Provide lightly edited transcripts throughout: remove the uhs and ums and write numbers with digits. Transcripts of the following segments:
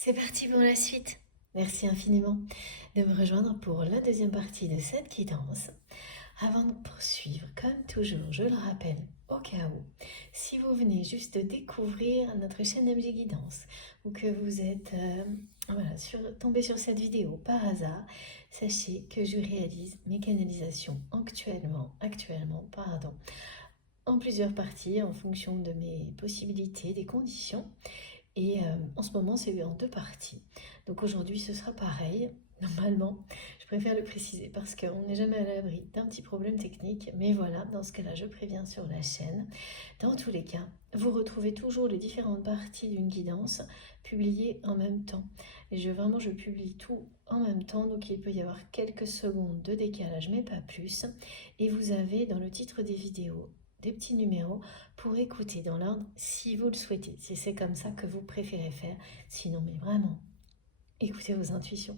C'est parti pour la suite. Merci infiniment de me rejoindre pour la deuxième partie de cette guidance. Avant de poursuivre, comme toujours, je le rappelle au cas où, si vous venez juste de découvrir notre chaîne MG Guidance ou que vous êtes tombé sur cette vidéo par hasard, sachez que je réalise mes canalisations actuellement, en plusieurs parties en fonction de mes possibilités, des conditions. Et en ce moment, c'est en deux parties. Donc aujourd'hui, ce sera pareil. Normalement, je préfère le préciser parce qu'on n'est jamais à l'abri d'un petit problème technique. Mais voilà, dans ce cas-là, je préviens sur la chaîne. Dans tous les cas, vous retrouvez toujours les différentes parties d'une guidance publiées en même temps. Et je publie tout en même temps, donc il peut y avoir quelques secondes de décalage, mais pas plus. Et vous avez dans le titre des vidéos des petits numéros pour écouter dans l'ordre si vous le souhaitez, si c'est comme ça que vous préférez faire. Sinon, mais vraiment, écoutez vos intuitions,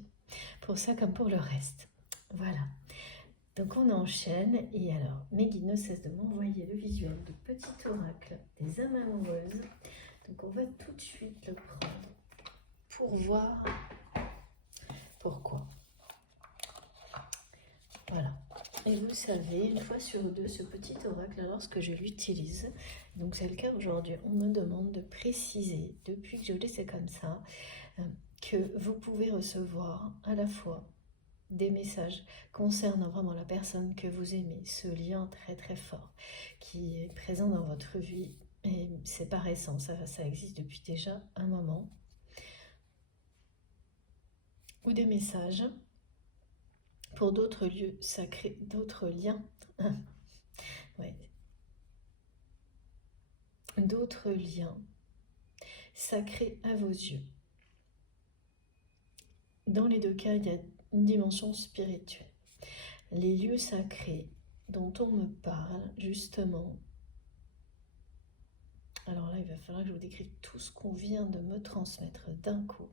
pour ça comme pour le reste. Voilà, donc on enchaîne, et alors, mes guides ne cessent de m'envoyer le visuel de petit oracle des âmes amoureuses. Donc on va tout de suite le prendre pour voir pourquoi. Voilà. Et vous savez, une fois sur deux, ce petit oracle, lorsque je l'utilise, donc c'est le cas aujourd'hui, on me demande de préciser, depuis que je l'ai c'est comme ça, que vous pouvez recevoir à la fois des messages concernant vraiment la personne que vous aimez, ce lien très très fort qui est présent dans votre vie, et c'est pas récent, ça existe depuis déjà un moment, ou des messages pour d'autres lieux sacrés, d'autres liens, ouais, d'autres liens sacrés à vos yeux. Dans les deux cas, il y a une dimension spirituelle. Les lieux sacrés dont on me parle, justement, alors là, il va falloir que je vous décrive tout ce qu'on vient de me transmettre d'un coup.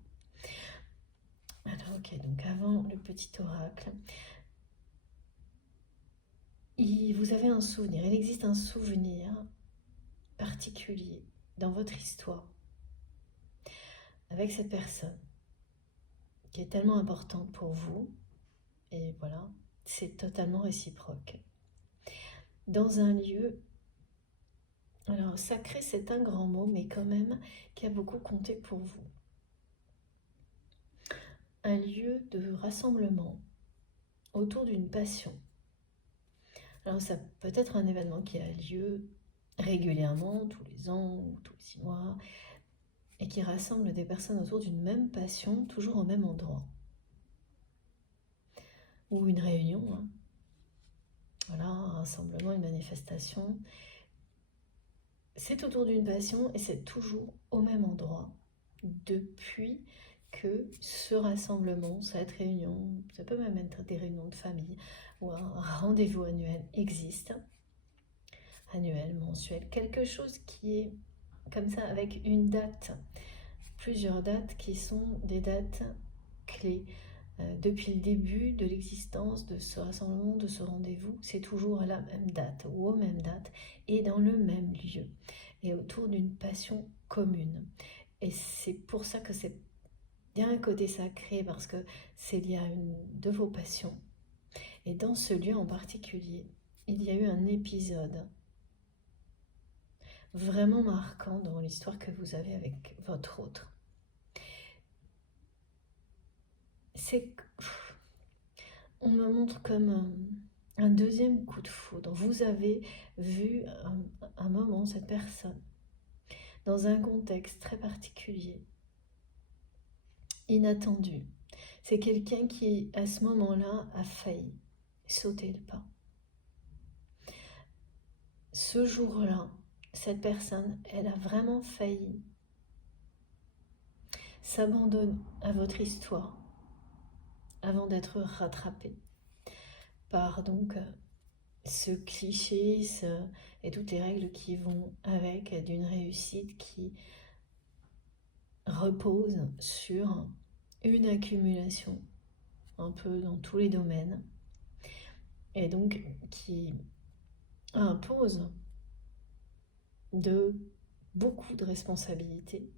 Alors, ok, donc avant le petit oracle, vous avez un souvenir, il existe un souvenir particulier dans votre histoire avec cette personne qui est tellement importante pour vous, et voilà, c'est totalement réciproque. Dans un lieu, alors sacré c'est un grand mot, mais quand même qui a beaucoup compté pour vous. Un lieu de rassemblement autour d'une passion. Alors ça peut être un événement qui a lieu régulièrement, tous les ans ou tous les 6 mois, et qui rassemble des personnes autour d'une même passion, toujours au même endroit. Ou une réunion, hein. Voilà, un rassemblement, une manifestation. C'est autour d'une passion et c'est toujours au même endroit. Depuis que ce rassemblement, cette réunion, ça peut même être des réunions de famille ou un rendez-vous annuel existe, annuel, mensuel, quelque chose qui est comme ça avec une date, plusieurs dates qui sont des dates clés. Depuis le début de l'existence de ce rassemblement, de ce rendez-vous, c'est toujours à la même date ou aux mêmes dates et dans le même lieu et autour d'une passion commune. Et c'est pour ça que c'est bien un côté sacré, parce que c'est lié à une de vos passions. Et dans ce lieu en particulier, il y a eu un épisode vraiment marquant dans l'histoire que vous avez avec votre autre. C'est on me montre comme un deuxième coup de foudre. Vous avez vu un moment cette personne dans un contexte très particulier, inattendu. C'est quelqu'un qui, à ce moment-là, a failli sauter le pas. Ce jour-là, cette personne, elle a vraiment failli s'abandonner à votre histoire avant d'être rattrapée par donc ce cliché et toutes les règles qui vont avec d'une réussite qui repose sur une accumulation un peu dans tous les domaines, et donc qui impose beaucoup de responsabilités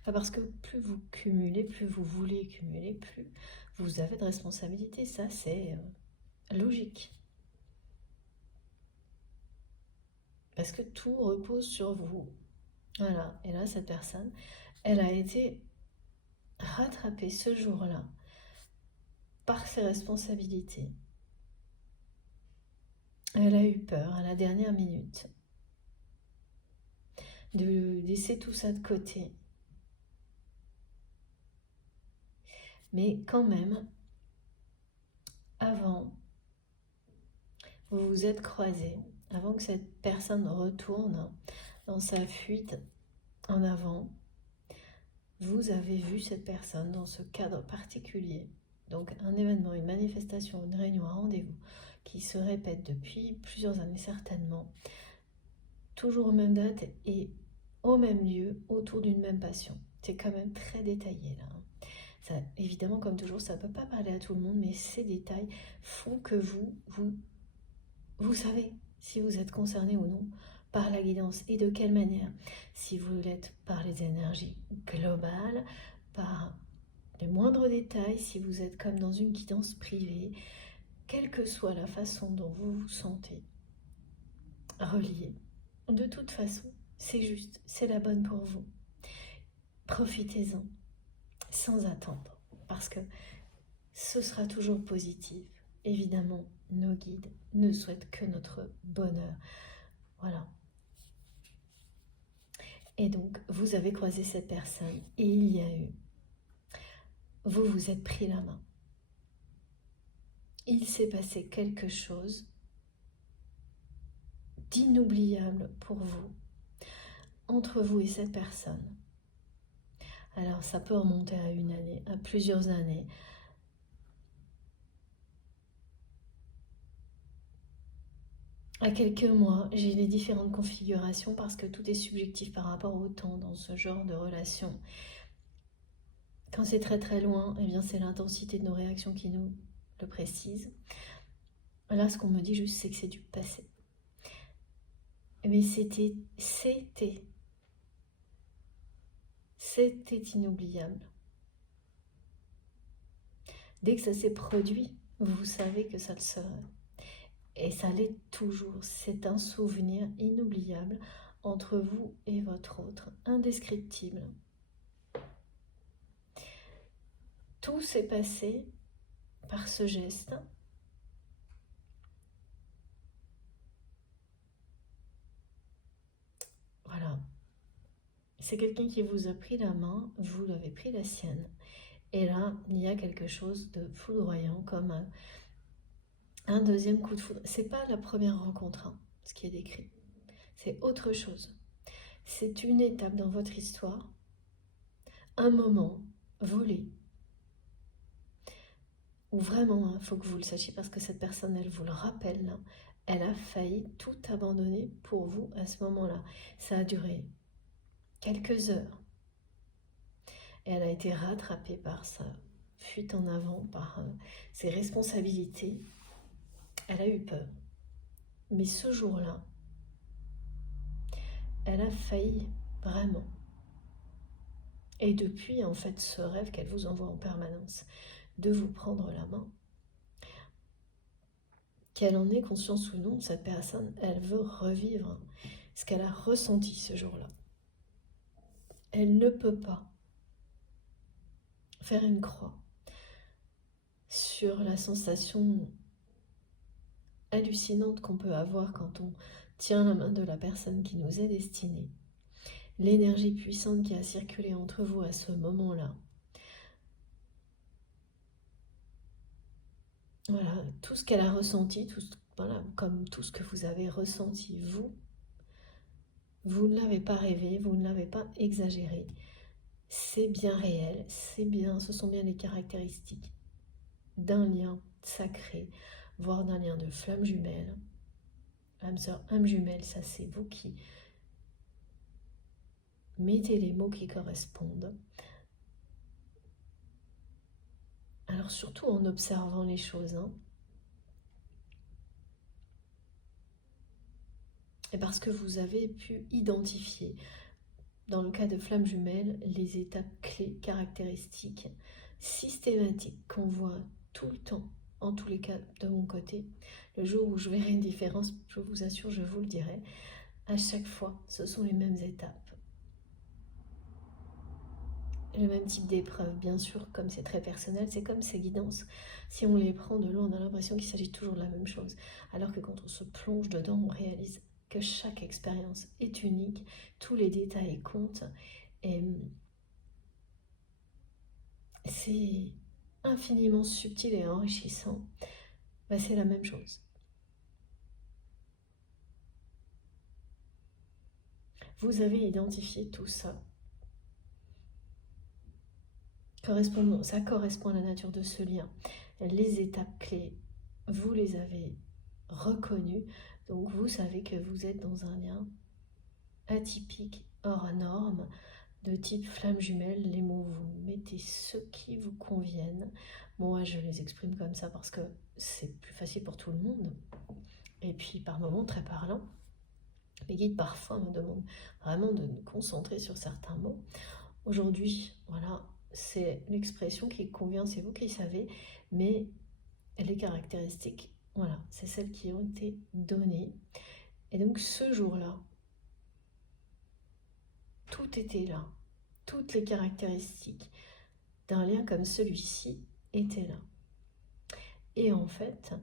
Enfin, parce que plus vous cumulez, plus vous voulez cumuler, plus vous avez de responsabilités. Ça, c'est logique. Parce que tout repose sur vous. Voilà. Et là, cette personne, elle a été rattrapée ce jour-là par ses responsabilités. Elle a eu peur à la dernière minute de laisser tout ça de côté. Mais quand même, avant, vous vous êtes croisés, avant que cette personne retourne dans sa fuite en avant, vous avez vu cette personne dans ce cadre particulier. Donc un événement, une manifestation, une réunion, un rendez-vous qui se répète depuis plusieurs années certainement, toujours aux mêmes dates et au même lieu, autour d'une même passion. C'est quand même très détaillé là. Ça, évidemment, comme toujours, ça ne peut pas parler à tout le monde, mais ces détails font que vous savez si vous êtes concerné ou non par la guidance et de quelle manière. Si vous l'êtes par les énergies globales, par les moindres détails, si vous êtes comme dans une guidance privée, quelle que soit la façon dont vous vous sentez relié, de toute façon, c'est juste, c'est la bonne pour vous. Profitez-en, sans attendre, parce que ce sera toujours positif. Évidemment, nos guides ne souhaitent que notre bonheur. Voilà. Et donc, vous avez croisé cette personne et il y a eu, vous vous êtes pris la main. Il s'est passé quelque chose d'inoubliable pour vous, entre vous et cette personne. Alors, ça peut remonter à une année, à plusieurs années. À quelques mois, j'ai les différentes configurations parce que tout est subjectif par rapport au temps dans ce genre de relation. Quand c'est très très loin, eh bien c'est l'intensité de nos réactions qui nous le précise. Là, ce qu'on me dit juste, c'est que c'est du passé. Mais c'était inoubliable. Dès que ça s'est produit, vous savez que ça le serait. Et ça l'est toujours. C'est un souvenir inoubliable entre vous et votre autre, indescriptible. Tout s'est passé par ce geste. Voilà. C'est quelqu'un qui vous a pris la main, vous l'avez pris la sienne. Et là, il y a quelque chose de foudroyant, comme un deuxième coup de foudre. C'est pas la première rencontre, hein, ce qui est décrit. C'est autre chose. C'est une étape dans votre histoire, un moment volé, où vraiment, il faut que vous le sachiez, parce que cette personne, elle vous le rappelle, là, elle a failli tout abandonner pour vous à ce moment-là. Ça a duré quelques heures. Et elle a été rattrapée par sa fuite en avant, par ses responsabilités. Elle a eu peur. Mais ce jour-là, elle a failli vraiment. Et depuis, en fait, ce rêve qu'elle vous envoie en permanence, de vous prendre la main, qu'elle en ait conscience ou non, cette personne, elle veut revivre ce qu'elle a ressenti ce jour-là. Elle ne peut pas faire une croix sur la sensation hallucinante qu'on peut avoir quand on tient la main de la personne qui nous est destinée. L'énergie puissante qui a circulé entre vous à ce moment-là. Voilà, tout ce qu'elle a ressenti, voilà, comme tout ce que vous avez ressenti, vous ne l'avez pas rêvé, vous ne l'avez pas exagéré. C'est bien réel, ce sont bien les caractéristiques d'un lien sacré, voire d'un lien de flamme jumelle. Âme sœur, âme jumelle, ça c'est vous qui mettez les mots qui correspondent. Alors surtout en observant les choses, hein. Et parce que vous avez pu identifier dans le cas de flammes jumelles, les étapes clés, caractéristiques, systématiques qu'on voit tout le temps, en tous les cas de mon côté. Le jour où je verrai une différence, je vous assure, je vous le dirai. À chaque fois, ce sont les mêmes étapes. Le même type d'épreuve, bien sûr, comme c'est très personnel, c'est comme ces guidances. Si on les prend de loin, on a l'impression qu'il s'agit toujours de la même chose. Alors que quand on se plonge dedans, on réalise que chaque expérience est unique, tous les détails comptent, et c'est infiniment subtil et enrichissant. Ben, c'est la même chose. Vous avez identifié tout ça. Ça correspond à la nature de ce lien. Les étapes clés, vous les avez reconnues. Donc vous savez que vous êtes dans un lien atypique, hors norme, de type flamme jumelle. Les mots, vous mettez ceux qui vous conviennent. Moi, je les exprime comme ça parce que c'est plus facile pour tout le monde. Et puis, par moments, très parlant. Les guides, parfois, me demandent vraiment de me concentrer sur certains mots. Aujourd'hui, voilà, c'est l'expression qui convient, c'est vous qui savez, mais les caractéristiques, voilà, c'est celles qui ont été données. Et donc, ce jour-là, tout était là. Toutes les caractéristiques d'un lien comme celui-ci étaient là. Et en fait,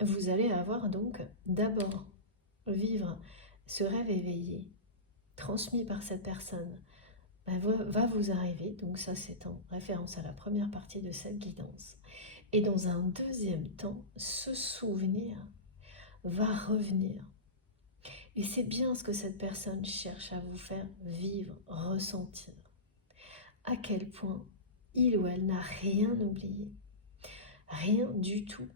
vous allez avoir donc d'abord vivre ce rêve éveillé, transmis par cette personne, va vous arriver. Donc ça, c'est en référence à la première partie de cette guidance. Et dans un deuxième temps, ce souvenir va revenir. Et c'est bien ce que cette personne cherche à vous faire vivre, ressentir. À quel point il ou elle n'a rien oublié. Rien du tout.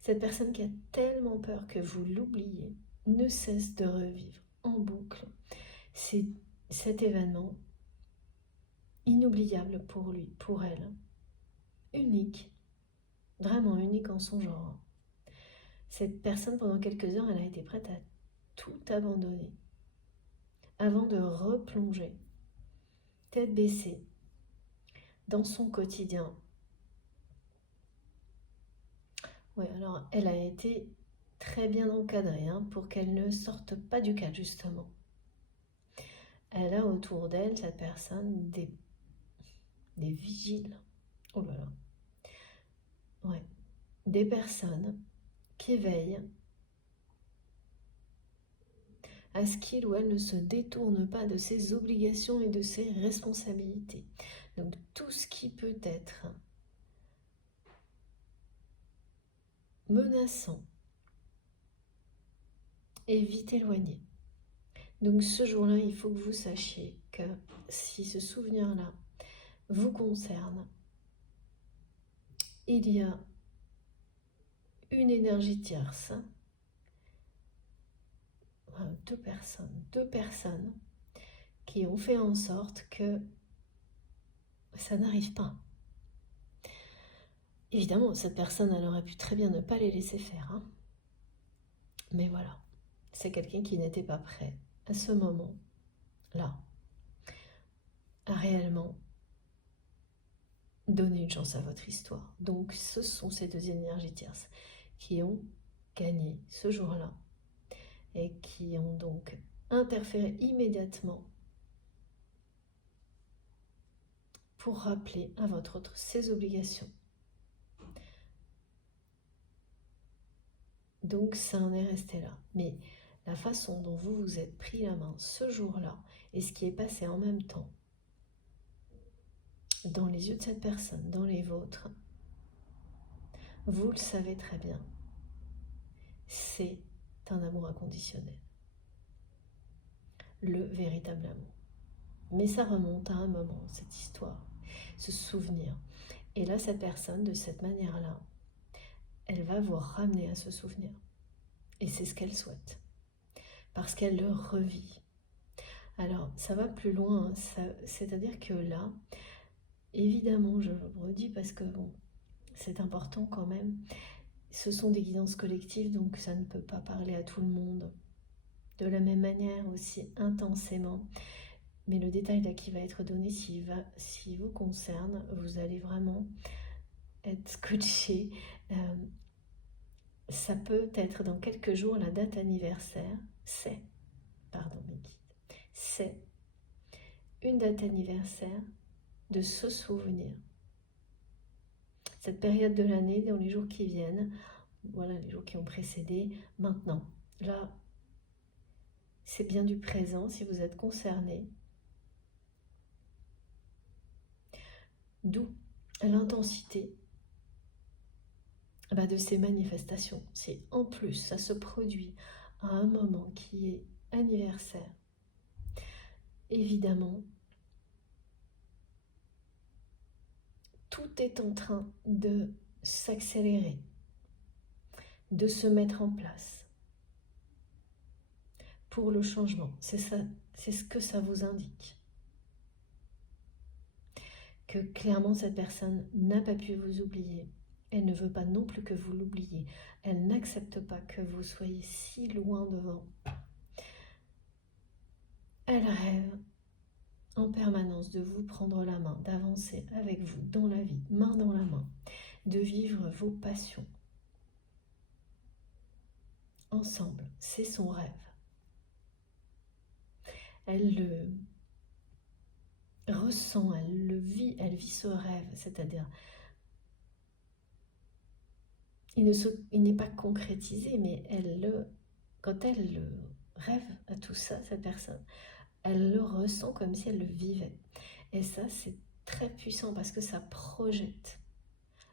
Cette personne qui a tellement peur que vous l'oubliez ne cesse de revivre en boucle. C'est cet événement inoubliable pour lui, pour elle. Unique. Vraiment unique en son genre. Cette personne, pendant quelques heures, elle a été prête à tout abandonner avant de replonger, tête baissée, dans son quotidien. Oui, alors elle a été très bien encadrée pour qu'elle ne sorte pas du cadre, justement. Elle a autour d'elle, cette personne, des vigiles. Oh là là. Ouais. Des personnes qui veillent à ce qu'il ou elle ne se détourne pas de ses obligations et de ses responsabilités. Donc tout ce qui peut être menaçant est vite éloigné. Donc ce jour-là, il faut que vous sachiez que si ce souvenir-là vous concerne, il y a une énergie tierce, deux personnes qui ont fait en sorte que ça n'arrive pas. Évidemment, cette personne, elle aurait pu très bien ne pas les laisser faire. Mais voilà, c'est quelqu'un qui n'était pas prêt à ce moment-là à réellement donner une chance à votre histoire. Donc ce sont ces deux énergies tierces qui ont gagné ce jour-là et qui ont donc interféré immédiatement pour rappeler à votre autre ses obligations. Donc ça en est resté là. Mais la façon dont vous vous êtes pris la main ce jour-là et ce qui est passé en même temps dans les yeux de cette personne, dans les vôtres, vous le savez très bien, c'est un amour inconditionnel. Le véritable amour. Mais ça remonte à un moment, cette histoire, ce souvenir. Et là, cette personne, de cette manière-là, elle va vous ramener à ce souvenir. Et c'est ce qu'elle souhaite. Parce qu'elle le revit. Alors, ça va plus loin. C'est-à-dire que là, évidemment, je vous redis parce que bon, c'est important quand même. Ce sont des guidances collectives, donc ça ne peut pas parler à tout le monde. de la même manière, aussi intensément. Mais le détail là qui va être donné, s'il vous concerne, vous allez vraiment être scotché. Ça peut être dans quelques jours, la date anniversaire, c'est une date anniversaire de ce souvenir. Cette période de l'année, dans les jours qui viennent, voilà, les jours qui ont précédé, maintenant, là, c'est bien du présent si vous êtes concerné. D'où l'intensité de ces manifestations. Si en plus ça se produit à un moment qui est anniversaire, évidemment, tout est en train de s'accélérer, de se mettre en place pour le changement. C'est ça, c'est ce que ça vous indique. Que clairement cette personne n'a pas pu vous oublier. Elle ne veut pas non plus que vous l'oubliez. Elle n'accepte pas que vous soyez si loin devant. Elle rêve en permanence de vous prendre la main, d'avancer avec vous dans la vie, main dans la main, de vivre vos passions. Ensemble, c'est son rêve. Elle le ressent, elle le vit, elle vit ce rêve, c'est-à-dire il n'est pas concrétisé, mais quand elle rêve à tout ça, cette personne, elle le ressent comme si elle le vivait. Et ça, c'est très puissant parce que ça projette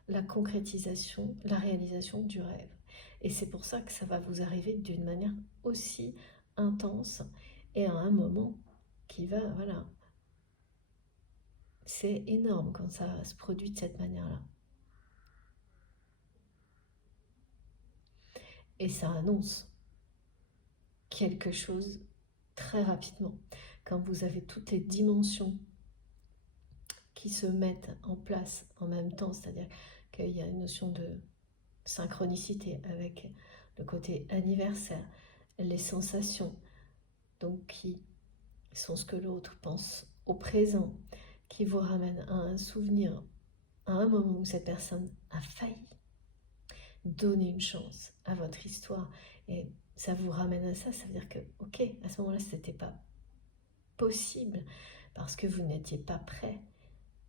la concrétisation, la réalisation du rêve. Et c'est pour ça que ça va vous arriver d'une manière aussi intense et à un moment qui va, voilà. C'est énorme quand ça se produit de cette manière-là. Et ça annonce quelque chose très rapidement. Quand vous avez toutes les dimensions qui se mettent en place en même temps, c'est-à-dire qu'il y a une notion de synchronicité avec le côté anniversaire, les sensations, donc qui sont ce que l'autre pense au présent, qui vous ramènent à un souvenir, à un moment où cette personne a failli donner une chance à votre histoire, et ça vous ramène à ça, ça veut dire que, ok, à ce moment-là, ce n'était pas possible, parce que vous n'étiez pas prêt,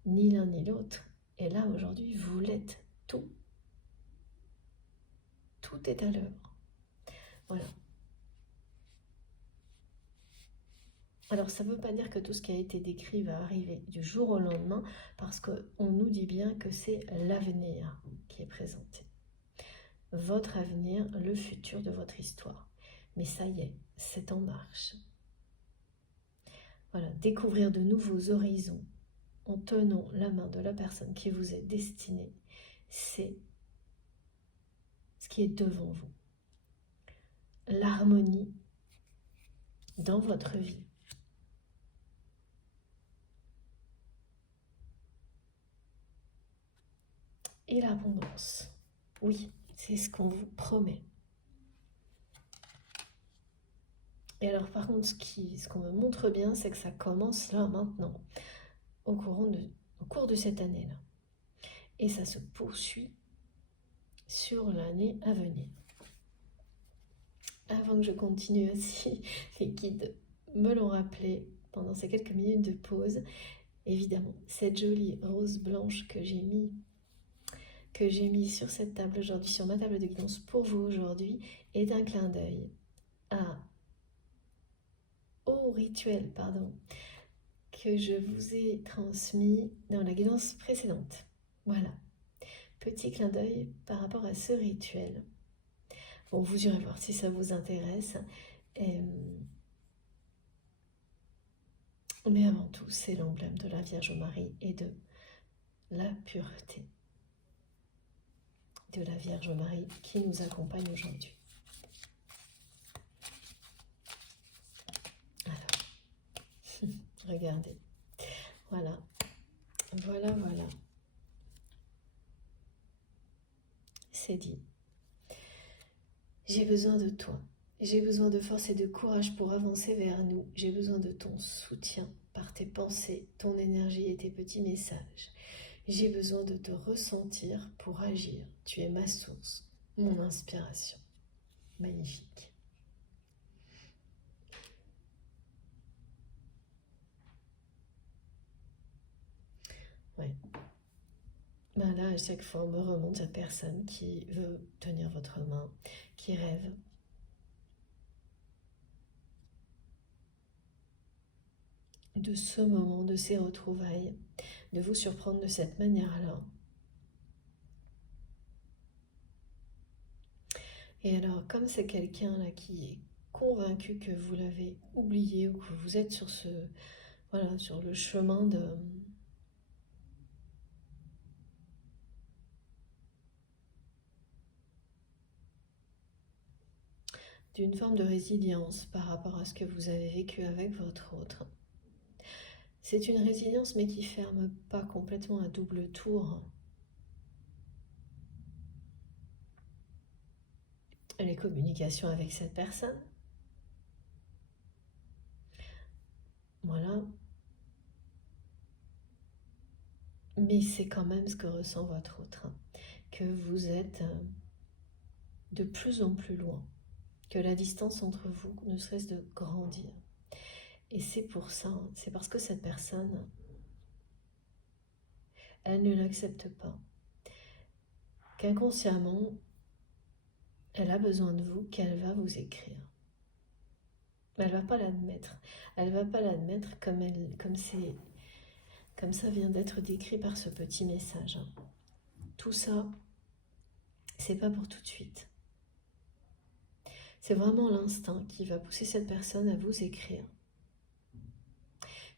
ni l'un ni l'autre, et là, aujourd'hui, vous l'êtes, tout est à l'œuvre. Voilà. Alors, ça ne veut pas dire que tout ce qui a été décrit va arriver du jour au lendemain, parce qu'on nous dit bien que c'est l'avenir qui est présenté. Votre avenir, le futur de votre histoire. Mais ça y est, c'est en marche. Voilà, découvrir de nouveaux horizons en tenant la main de la personne qui vous est destinée, c'est ce qui est devant vous. L'harmonie dans votre vie. Et l'abondance. Oui, c'est ce qu'on vous promet. Et alors par contre, ce qu'on me montre bien, c'est que ça commence là, maintenant, au cours de cette année-là. Et ça se poursuit sur l'année à venir. Avant que je continue aussi, les guides me l'ont rappelé pendant ces quelques minutes de pause. Évidemment, cette jolie rose blanche que j'ai mis sur cette table aujourd'hui, sur ma table de guidance pour vous aujourd'hui, est un clin d'œil au rituel, que je vous ai transmis dans la guidance précédente. Voilà, petit clin d'œil par rapport à ce rituel. Bon, vous irez voir si ça vous intéresse. Mais avant tout, c'est l'emblème de la Vierge Marie et de la pureté de la Vierge Marie qui nous accompagne aujourd'hui. Alors, regardez. Voilà. Voilà. C'est dit. J'ai besoin de toi. J'ai besoin de force et de courage pour avancer vers nous. J'ai besoin de ton soutien par tes pensées, ton énergie et tes petits messages. J'ai besoin de te ressentir pour agir. Tu es ma source, mon inspiration. Magnifique. Ouais. Ben là, à chaque fois, on me remonte cette personne qui veut tenir votre main, qui rêve. De ce moment, de ces retrouvailles, de vous surprendre de cette manière-là. Et alors, comme c'est quelqu'un là qui est convaincu que vous l'avez oublié ou que vous êtes sur voilà, sur le chemin d'une forme de résilience par rapport à ce que vous avez vécu avec votre autre. C'est une résilience mais qui ferme pas complètement à double tour. Les communications avec cette personne. Voilà. Mais c'est quand même ce que ressent votre autre. Que vous êtes de plus en plus loin. Que la distance entre vous ne cesse de grandir. Et c'est pour ça, c'est parce que cette personne, elle ne l'accepte pas. Qu'inconsciemment, elle a besoin de vous, qu'elle va vous écrire. Elle va pas l'admettre. Elle va pas l'admettre comme ça vient d'être décrit par ce petit message. Tout ça, c'est pas pour tout de suite. C'est vraiment l'instinct qui va pousser cette personne à vous écrire.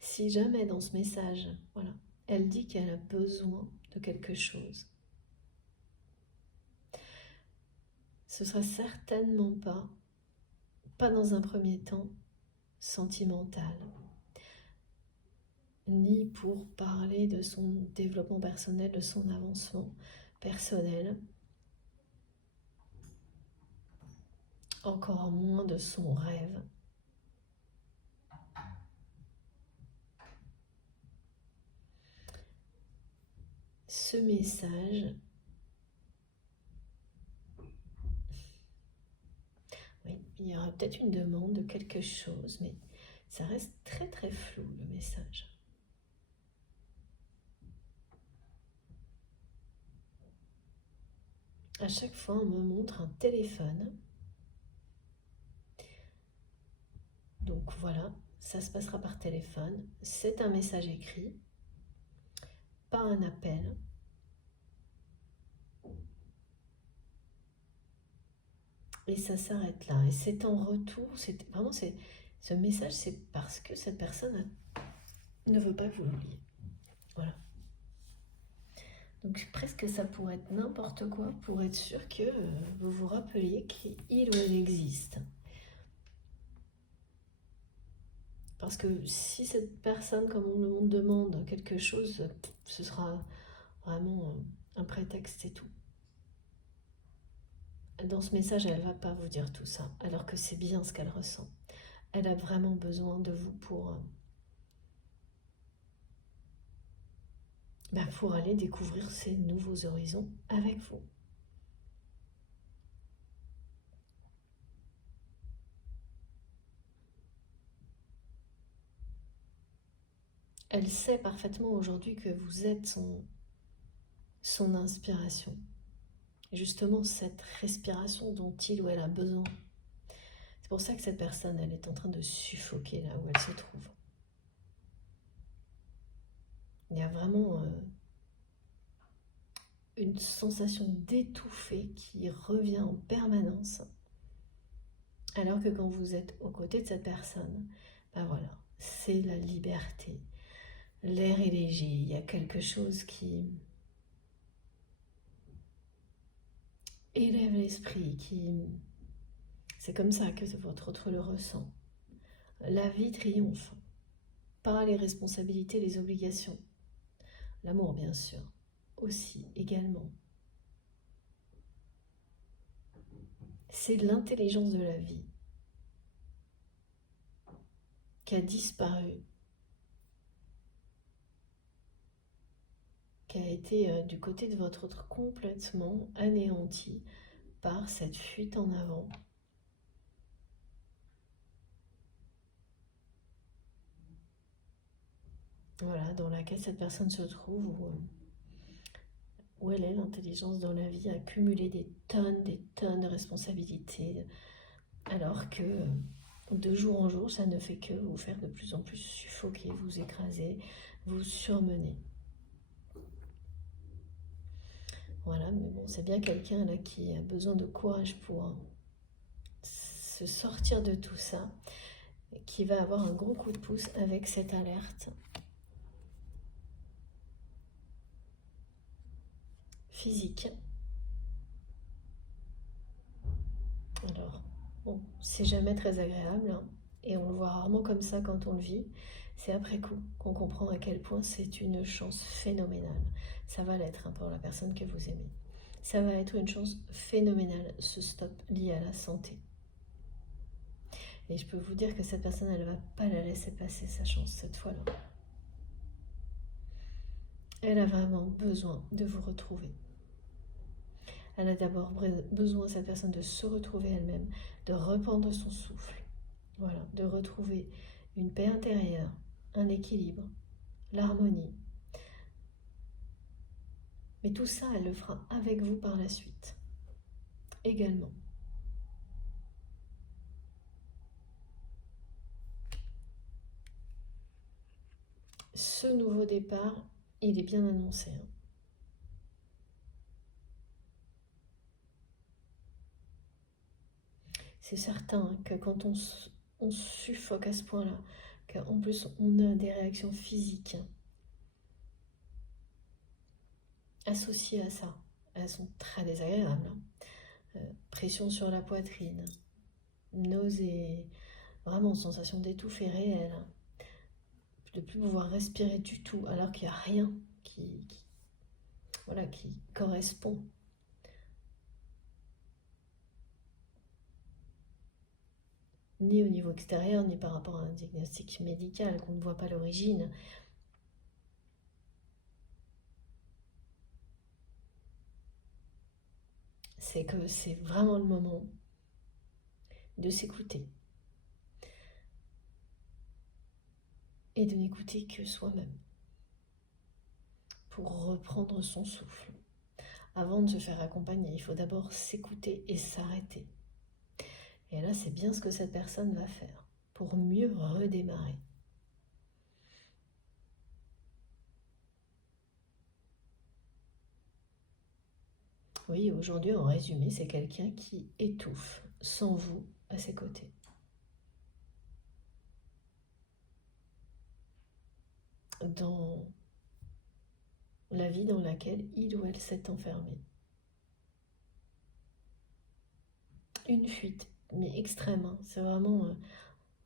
Si jamais dans ce message, voilà, elle dit qu'elle a besoin de quelque chose, ce sera certainement pas dans un premier temps, sentimental, ni pour parler de son développement personnel, de son avancement personnel, encore moins de son rêve. Ce message, oui, il y aura peut-être une demande de quelque chose, mais ça reste très très flou le message. À chaque fois, on me montre un téléphone. Donc voilà, ça se passera par téléphone. C'est un message écrit, pas un appel. Et ça s'arrête là. Et c'est en retour, ce message, c'est parce que cette personne ne veut pas que vous l'oubliez. Voilà. Donc presque ça pourrait être n'importe quoi pour être sûr que vous vous rappeliez qu'il ou elle existe. Parce que si cette personne, comme on me demande quelque chose, ce sera vraiment un prétexte, c'est tout. Dans ce message, elle ne va pas vous dire tout ça, alors que c'est bien ce qu'elle ressent. Elle a vraiment besoin de vous pour aller découvrir ces nouveaux horizons avec vous. Elle sait parfaitement aujourd'hui que vous êtes son inspiration. Et justement, cette respiration dont il ou elle a besoin. C'est pour ça que cette personne, elle est en train de suffoquer là où elle se trouve. Il y a vraiment une sensation d'étouffer qui revient en permanence. Alors que quand vous êtes aux côtés de cette personne, ben voilà, c'est la liberté. L'air est léger, il y a quelque chose qui élève l'esprit, c'est comme ça que votre autre le ressent. La vie triomphe, pas les responsabilités, les obligations. L'amour, bien sûr, aussi, également. C'est l'intelligence de la vie. qui a disparu, qui a été du côté de votre autre complètement anéanti par cette fuite en avant. Voilà, dans laquelle cette personne se trouve, où elle est, l'intelligence dans la vie, a cumulé des tonnes de responsabilités, alors que de jour en jour, ça ne fait que vous faire de plus en plus suffoquer, vous écraser, vous surmener. Voilà, mais bon, c'est bien quelqu'un là qui a besoin de courage pour se sortir de tout ça, qui va avoir un gros coup de pouce avec cette alerte physique. Alors, bon, c'est jamais très agréable, hein, et on le voit rarement comme ça quand on le vit. C'est après coup qu'on comprend à quel point c'est une chance phénoménale. Ça va l'être, hein, pour la personne que vous aimez. Ça va être une chance phénoménale, ce stop lié à la santé. Et je peux vous dire que cette personne, elle ne va pas la laisser passer sa chance cette fois-là. Elle a vraiment besoin de vous retrouver. Elle a d'abord besoin, cette personne, de se retrouver elle-même, de reprendre son souffle. Voilà, de retrouver une paix intérieure, un équilibre, l'harmonie. Mais tout ça, elle le fera avec vous par la suite, également. Ce nouveau départ, il est bien annoncé, hein. C'est certain que quand on suffoque à ce point-là, qu'en plus on a des réactions physiques associées à ça, elles sont très désagréables, hein. Pression sur la poitrine, nausées, vraiment sensation d'étouffer réelle, de plus pouvoir respirer du tout alors qu'il n'y a rien voilà, qui correspond. Ni au niveau extérieur, ni par rapport à un diagnostic médical qu'on ne voit pas l'origine. C'est que c'est vraiment le moment de s'écouter. Et de n'écouter que soi-même. Pour reprendre son souffle. Avant de se faire accompagner, il faut d'abord s'écouter et s'arrêter. Et là, c'est bien ce que cette personne va faire pour mieux redémarrer. Oui, aujourd'hui, en résumé, c'est quelqu'un qui étouffe sans vous à ses côtés. Dans la vie dans laquelle il ou elle s'est enfermé. Une fuite, mais extrême, hein. C'est vraiment,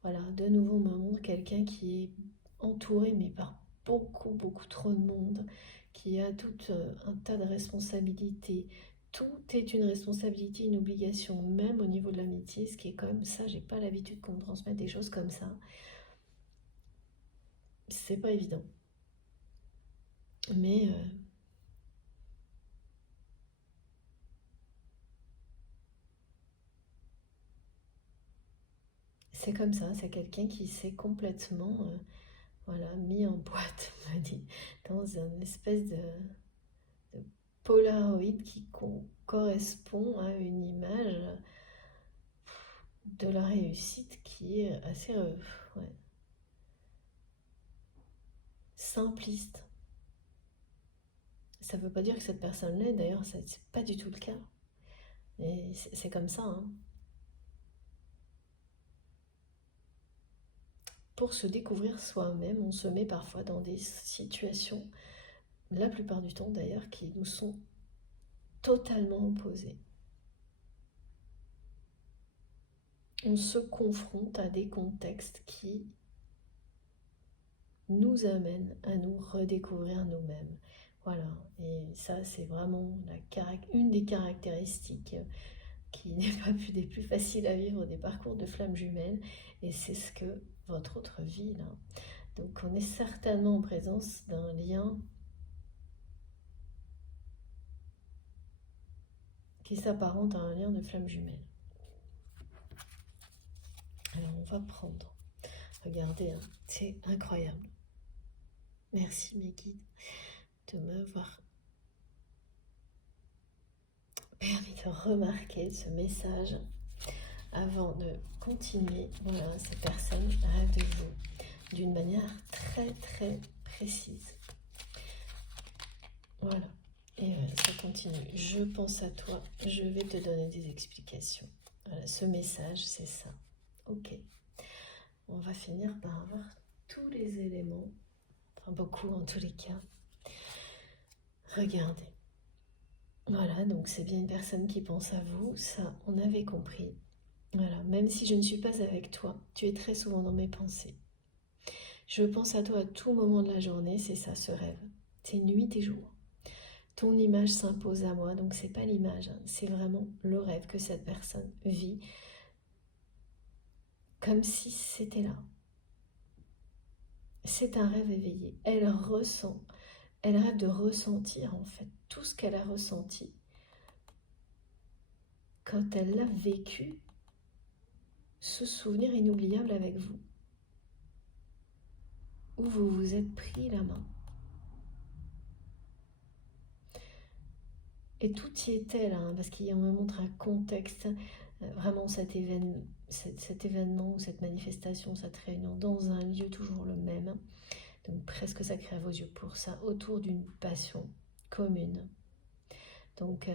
voilà, de nouveau on me montre quelqu'un qui est entouré, mais par beaucoup trop de monde, qui a tout un tas de responsabilités. Tout est une responsabilité, une obligation, même au niveau de l'amitié, ce qui est quand même ça, j'ai pas l'habitude qu'on me transmette des choses comme ça. C'est pas évident. Mais c'est comme ça, c'est quelqu'un qui s'est complètement voilà, mis en boîte, on m'a dit, dans une espèce de Polaroid qui correspond à une image de la réussite qui est assez ouais, simpliste. Ça ne veut pas dire que cette personne l'est, d'ailleurs, c'est pas du tout le cas. Mais c'est comme ça, hein. Pour se découvrir soi-même, on se met parfois dans des situations, la plupart du temps d'ailleurs, qui nous sont totalement opposées. On se confronte à des contextes qui nous amènent à nous redécouvrir nous-mêmes. Voilà, et ça c'est vraiment une des caractéristiques qui n'est pas des plus faciles à vivre des parcours de flammes jumelles, et c'est ce que votre autre vie là. Donc on est certainement en présence d'un lien qui s'apparente à un lien de flamme jumelle. Alors on va prendre, regardez, hein, c'est incroyable. Merci mes guides de m'avoir permis de remarquer ce message avant de continuer. Voilà, cette personne rêve de vous d'une manière très très précise. Voilà, et ça continue. Je pense à toi, je vais te donner des explications. Voilà, ce message, c'est ça. Ok, on va finir par avoir tous les éléments, enfin beaucoup en tous les cas. Regardez. Voilà, donc c'est bien une personne qui pense à vous, ça on avait compris. Voilà, même si je ne suis pas avec toi, tu es très souvent dans mes pensées. Je pense à toi à tout moment de la journée, c'est ça ce rêve. C'est nuit et jour. Ton image s'impose à moi, donc c'est pas l'image, hein, c'est vraiment le rêve que cette personne vit, comme si c'était là. C'est un rêve éveillé. Elle ressent, elle rêve de ressentir en fait tout ce qu'elle a ressenti quand elle l'a vécu, ce souvenir inoubliable avec vous, où vous vous êtes pris la main. Et tout y était là, hein, parce qu'il me montre un contexte, vraiment cet événement ou cette manifestation, cette réunion dans un lieu toujours le même, donc presque sacré à vos yeux pour ça, autour d'une passion commune. Donc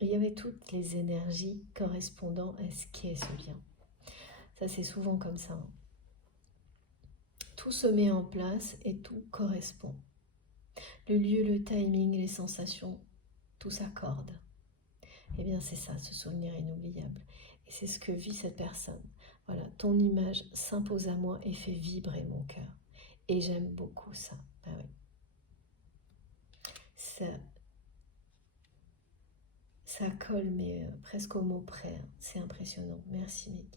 il y avait toutes les énergies correspondant à ce qu'est ce lien. Ça c'est souvent comme ça. Hein. Tout se met en place et tout correspond. Le lieu, le timing, les sensations, tout s'accorde. Eh bien c'est ça, ce souvenir inoubliable. Et c'est ce que vit cette personne. Voilà, ton image s'impose à moi et fait vibrer mon cœur. Et j'aime beaucoup ça. Ah oui. Ça colle, mais presque au mot près. Hein. C'est impressionnant. Merci mes guides.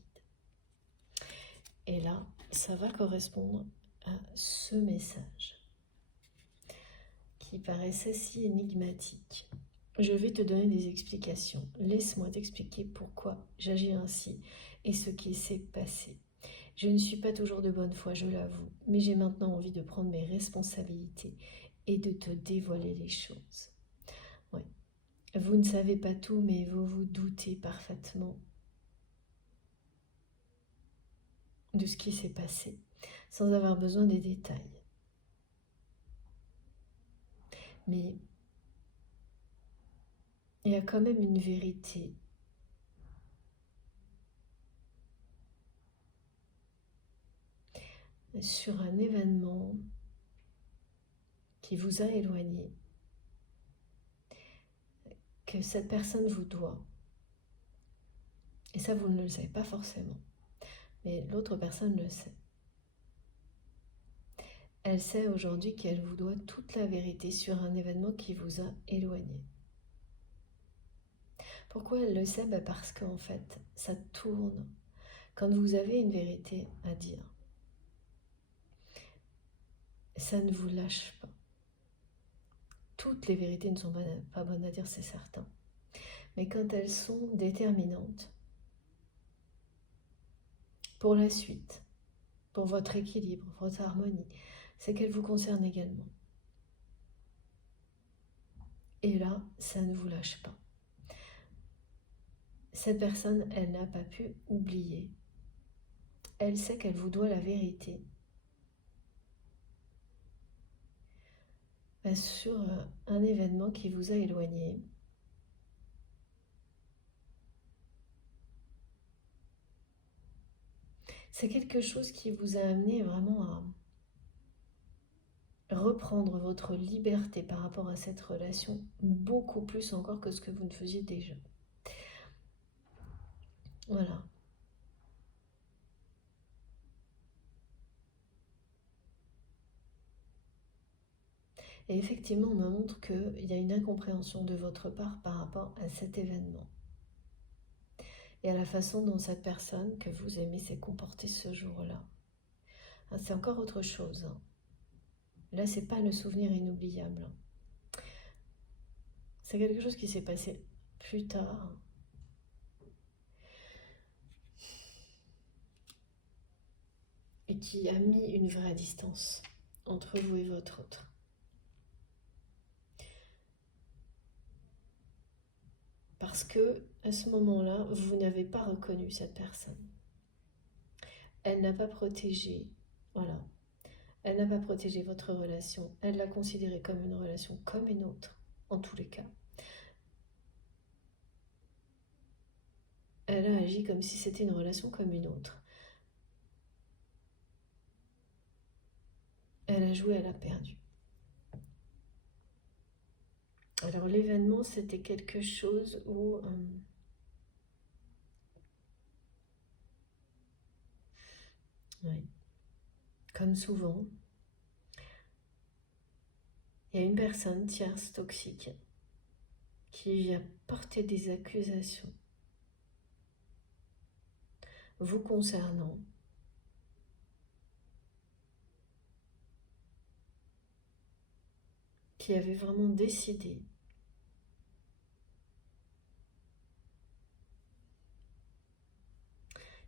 Et là, ça va correspondre à ce message qui paraissait si énigmatique. Je vais te donner des explications. Laisse-moi t'expliquer pourquoi j'agis ainsi et ce qui s'est passé. Je ne suis pas toujours de bonne foi, je l'avoue, mais j'ai maintenant envie de prendre mes responsabilités et de te dévoiler les choses. Ouais. Vous ne savez pas tout, mais vous vous doutez parfaitement de ce qui s'est passé, sans avoir besoin des détails. Mais il y a quand même une vérité sur un événement qui vous a éloigné, que cette personne vous doit. Et ça, vous ne le savez pas forcément, mais l'autre personne le sait. Elle sait aujourd'hui qu'elle vous doit toute la vérité sur un événement qui vous a éloigné. Pourquoi elle le sait? Parce qu'en fait, ça tourne. Quand vous avez une vérité à dire, ça ne vous lâche pas. Toutes les vérités ne sont pas bonnes à dire, c'est certain. Mais quand elles sont déterminantes pour la suite, pour votre équilibre, votre harmonie, c'est qu'elles vous concernent également. Et là, ça ne vous lâche pas. Cette personne, elle n'a pas pu oublier. Elle sait qu'elle vous doit la vérité. Sur un événement qui vous a éloigné. C'est quelque chose qui vous a amené vraiment à reprendre votre liberté par rapport à cette relation, beaucoup plus encore que ce que vous ne faisiez déjà. Voilà. Et effectivement, on me montre qu'il y a une incompréhension de votre part par rapport à cet événement. Et à la façon dont cette personne que vous aimez s'est comportée ce jour-là. Ah, c'est encore autre chose. Là, c'est pas le souvenir inoubliable. C'est quelque chose qui s'est passé plus tard. Et qui a mis une vraie distance entre vous et votre autre. Parce que à ce moment-là, vous n'avez pas reconnu cette personne. Elle n'a pas protégé, voilà. Elle n'a pas protégé votre relation. Elle l'a considérée comme une relation comme une autre, en tous les cas. Elle a agi comme si c'était une relation comme une autre. Elle a joué, elle a perdu. Alors l'événement, c'était quelque chose où... ouais, comme souvent, il y a une personne tierce toxique qui vient porter des accusations vous concernant, qui avait vraiment décidé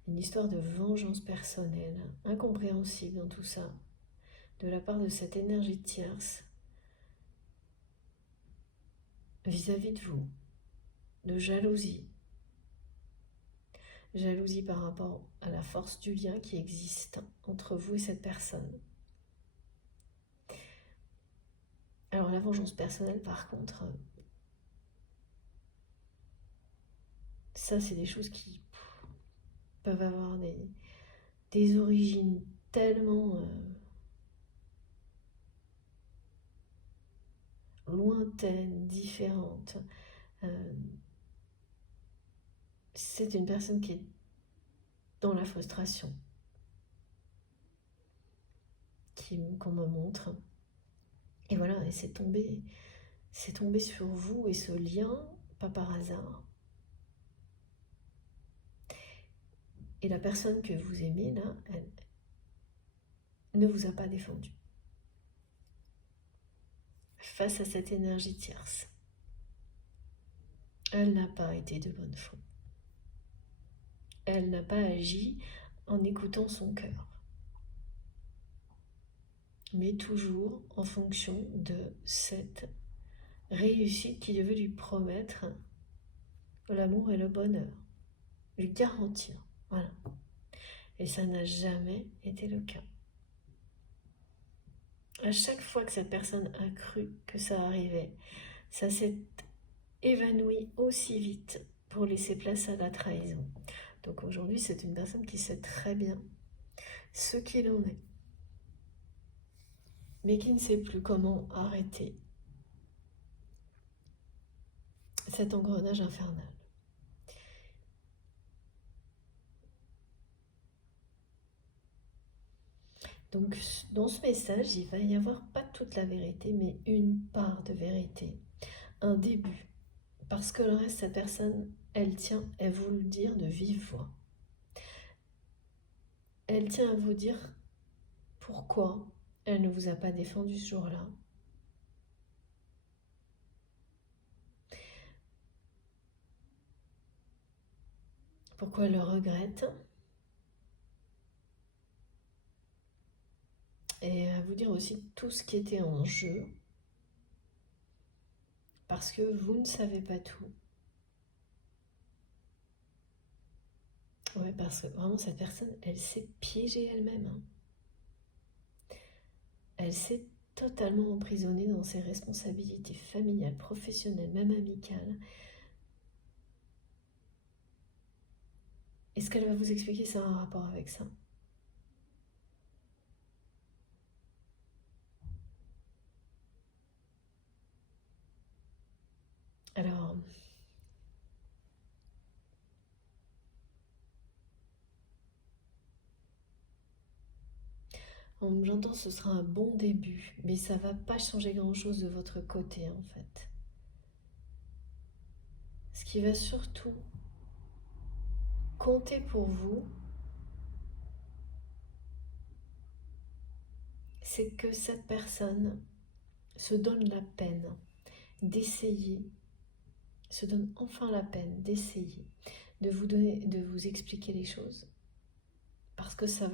une histoire de vengeance personnelle, incompréhensible dans tout ça, de la part de cette énergie tierce vis-à-vis de vous, de jalousie. Jalousie par rapport à la force du lien qui existe entre vous et cette personne. Alors la vengeance personnelle, par contre, ça c'est des choses qui peuvent avoir des origines tellement lointaines, différentes. C'est une personne qui est dans la frustration, qu'on me montre. Et voilà, et c'est tombé sur vous et ce lien, pas par hasard. Et la personne que vous aimez, là, elle ne vous a pas défendu face à cette énergie tierce. Elle n'a pas été de bonne foi. Elle n'a pas agi en écoutant son cœur, mais toujours en fonction de cette réussite qui devait lui promettre l'amour et le bonheur, lui garantir. Voilà. Et ça n'a jamais été le cas. À chaque fois que cette personne a cru que ça arrivait, ça s'est évanoui aussi vite pour laisser place à la trahison. Donc aujourd'hui, c'est une personne qui sait très bien ce qu'il en est, mais qui ne sait plus comment arrêter cet engrenage infernal. Donc dans ce message, il va y avoir pas toute la vérité, mais une part de vérité, un début. Parce que le reste, cette personne, elle tient à vous le dire de vive voix. Elle tient à vous dire pourquoi elle ne vous a pas défendu ce jour-là. Pourquoi elle le regrette. Et à vous dire aussi tout ce qui était en jeu. Parce que vous ne savez pas tout. Ouais, parce que vraiment, cette personne, elle s'est piégée elle-même. Elle s'est totalement emprisonnée dans ses responsabilités familiales, professionnelles, même amicales. Et ce qu'elle va vous expliquer, ça a un rapport avec ça. Alors, j'entends ce sera un bon début, mais ça va pas changer grand-chose de votre côté en fait. Ce qui va surtout compter pour vous, c'est que cette personne se donne la peine d'essayer, se donne enfin la peine d'essayer de vous expliquer les choses, parce que ça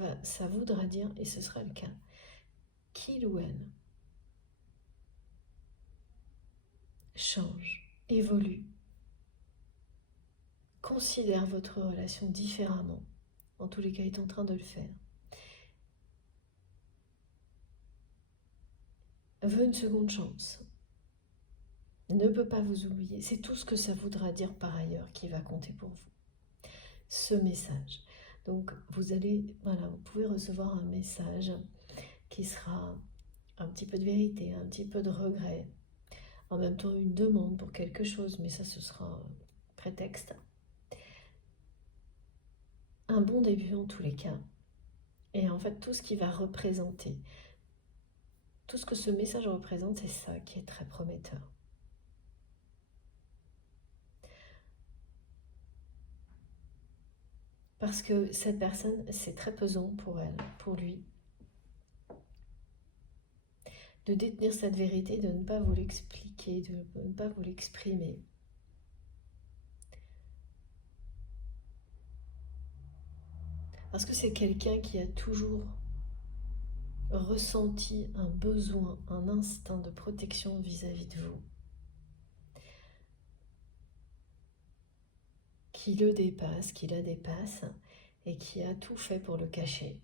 voudra dire, et ce sera le cas, qu'il ou elle change, évolue, considère votre relation différemment, en tous les cas est en train de le faire, veut une seconde chance, ne peut pas vous oublier. C'est tout ce que ça voudra dire par ailleurs qui va compter pour vous, ce message. Donc vous allez, voilà, vous pouvez recevoir un message qui sera un petit peu de vérité, un petit peu de regret, en même temps une demande pour quelque chose, mais ça ce sera un prétexte. Un bon début en tous les cas. Et en fait tout ce qui va représenter, tout ce que ce message représente, c'est ça qui est très prometteur. Parce que cette personne, c'est très pesant pour elle, pour lui, de détenir cette vérité, de ne pas vous l'expliquer, de ne pas vous l'exprimer. Parce que c'est quelqu'un qui a toujours ressenti un besoin, un instinct de protection vis-à-vis de vous, qui le dépasse, qui la dépasse, et qui a tout fait pour le cacher.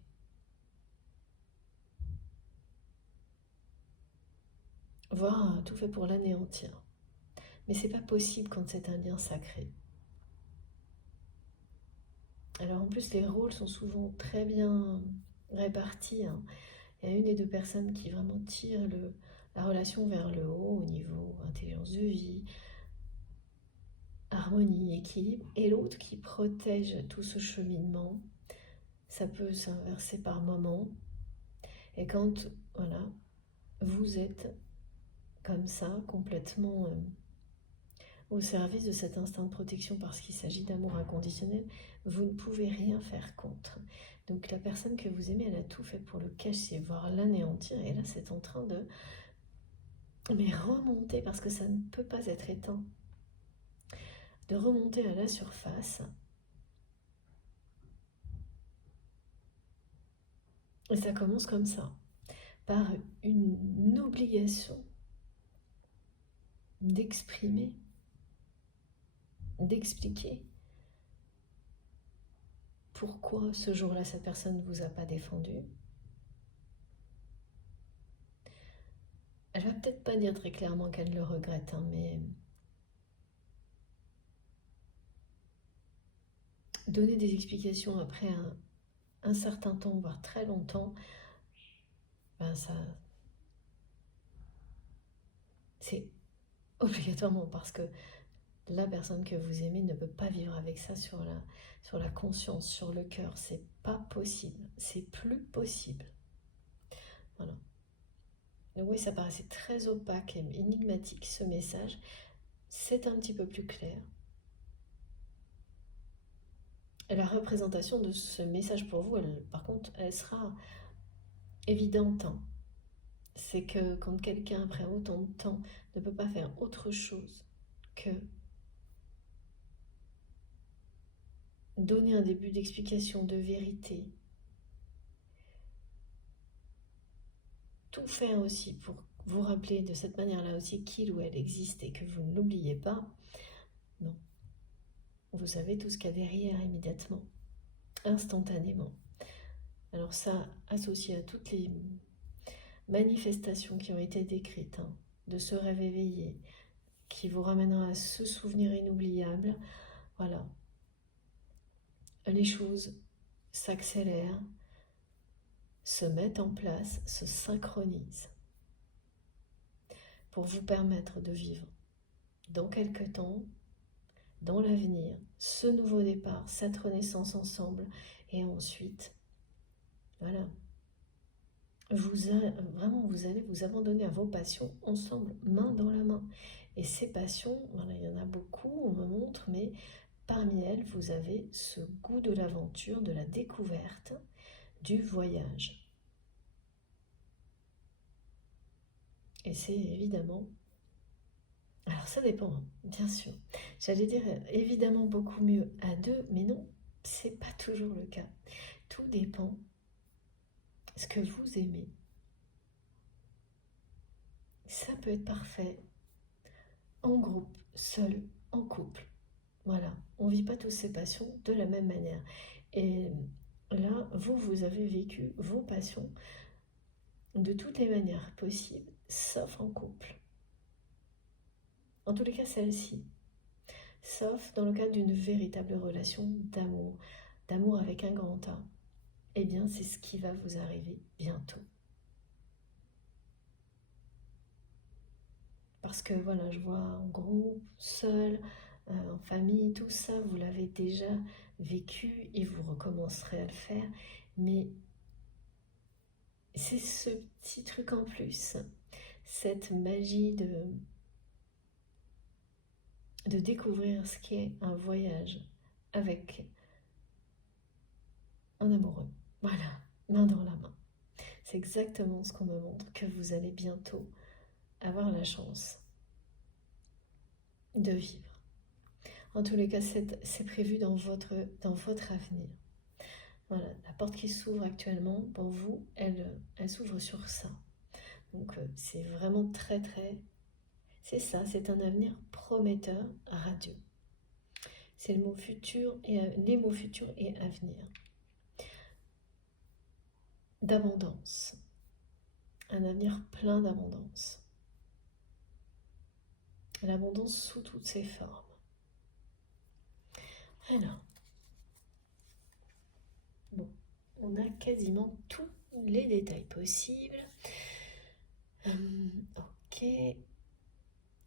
Voire tout fait pour l'anéantir. Mais c'est pas possible quand c'est un lien sacré. Alors en plus, les rôles sont souvent très bien répartis. Il y a une des deux personnes qui vraiment tire la relation vers le haut au niveau intelligence de vie, harmonie, équilibre, et l'autre qui protège tout ce cheminement. Ça peut s'inverser par moments. Et quand, voilà, vous êtes comme ça, complètement au service de cet instinct de protection parce qu'il s'agit d'amour inconditionnel, vous ne pouvez rien faire contre. Donc la personne que vous aimez, elle a tout fait pour le cacher, voire l'anéantir, et là c'est en train de remonter, parce que ça ne peut pas être éteint, de remonter à la surface. Et ça commence comme ça, par une obligation d'exprimer, d'expliquer pourquoi ce jour-là cette personne ne vous a pas défendu. Elle va peut-être pas dire très clairement qu'elle le regrette, mais donner des explications après un certain temps, voire très longtemps, ben ça, c'est obligatoirement, parce que la personne que vous aimez ne peut pas vivre avec ça sur la conscience, sur le cœur. C'est pas possible, c'est plus possible. Voilà. Donc oui, ça paraissait très opaque et énigmatique ce message. C'est un petit peu plus clair. Et la représentation de ce message pour vous, par contre, elle sera évidente. C'est que quand quelqu'un, après autant de temps, ne peut pas faire autre chose que donner un début d'explication, de vérité, tout faire aussi pour vous rappeler de cette manière-là aussi qu'il ou elle existe et que vous ne l'oubliez pas, non. Vous savez tout ce qu'il y a derrière immédiatement, instantanément. Alors ça, associé à toutes les manifestations qui ont été décrites, de ce rêve éveillé, qui vous ramènera à ce souvenir inoubliable, voilà. Les choses s'accélèrent, se mettent en place, se synchronisent pour vous permettre de vivre dans quelque temps, dans l'avenir, ce nouveau départ, cette renaissance ensemble, et ensuite, voilà, vraiment vous allez vous abandonner à vos passions ensemble, main dans la main. Et ces passions, voilà, il y en a beaucoup, on me montre, mais parmi elles, vous avez ce goût de l'aventure, de la découverte, du voyage. Et c'est évidemment... Alors ça dépend, hein, bien sûr. J'allais dire évidemment beaucoup mieux à deux, mais non, c'est pas toujours le cas. Tout dépend ce que vous aimez. Ça peut être parfait en groupe, seul, en couple. Voilà, on ne vit pas tous ces passions de la même manière. Et là, vous avez vécu vos passions de toutes les manières possibles, sauf en couple. En tous les cas, celle-ci. Sauf dans le cadre d'une véritable relation d'amour, d'amour avec un grand A. Eh bien, c'est ce qui va vous arriver bientôt. Parce que voilà, je vois en groupe, seul, en famille, tout ça, vous l'avez déjà vécu et vous recommencerez à le faire. Mais c'est ce petit truc en plus, cette magie de découvrir ce qu'est un voyage avec un amoureux. Voilà, main dans la main. C'est exactement ce qu'on me montre que vous allez bientôt avoir la chance de vivre. En tous les cas, c'est prévu dans votre avenir. Voilà, la porte qui s'ouvre actuellement, pour vous, elle s'ouvre sur ça. Donc c'est vraiment très très... C'est ça, c'est un avenir prometteur, radieux. C'est le mot futur et les mots futurs et avenir. D'abondance. Un avenir plein d'abondance. L'abondance sous toutes ses formes. Alors, bon, on a quasiment tous les détails possibles. Ok.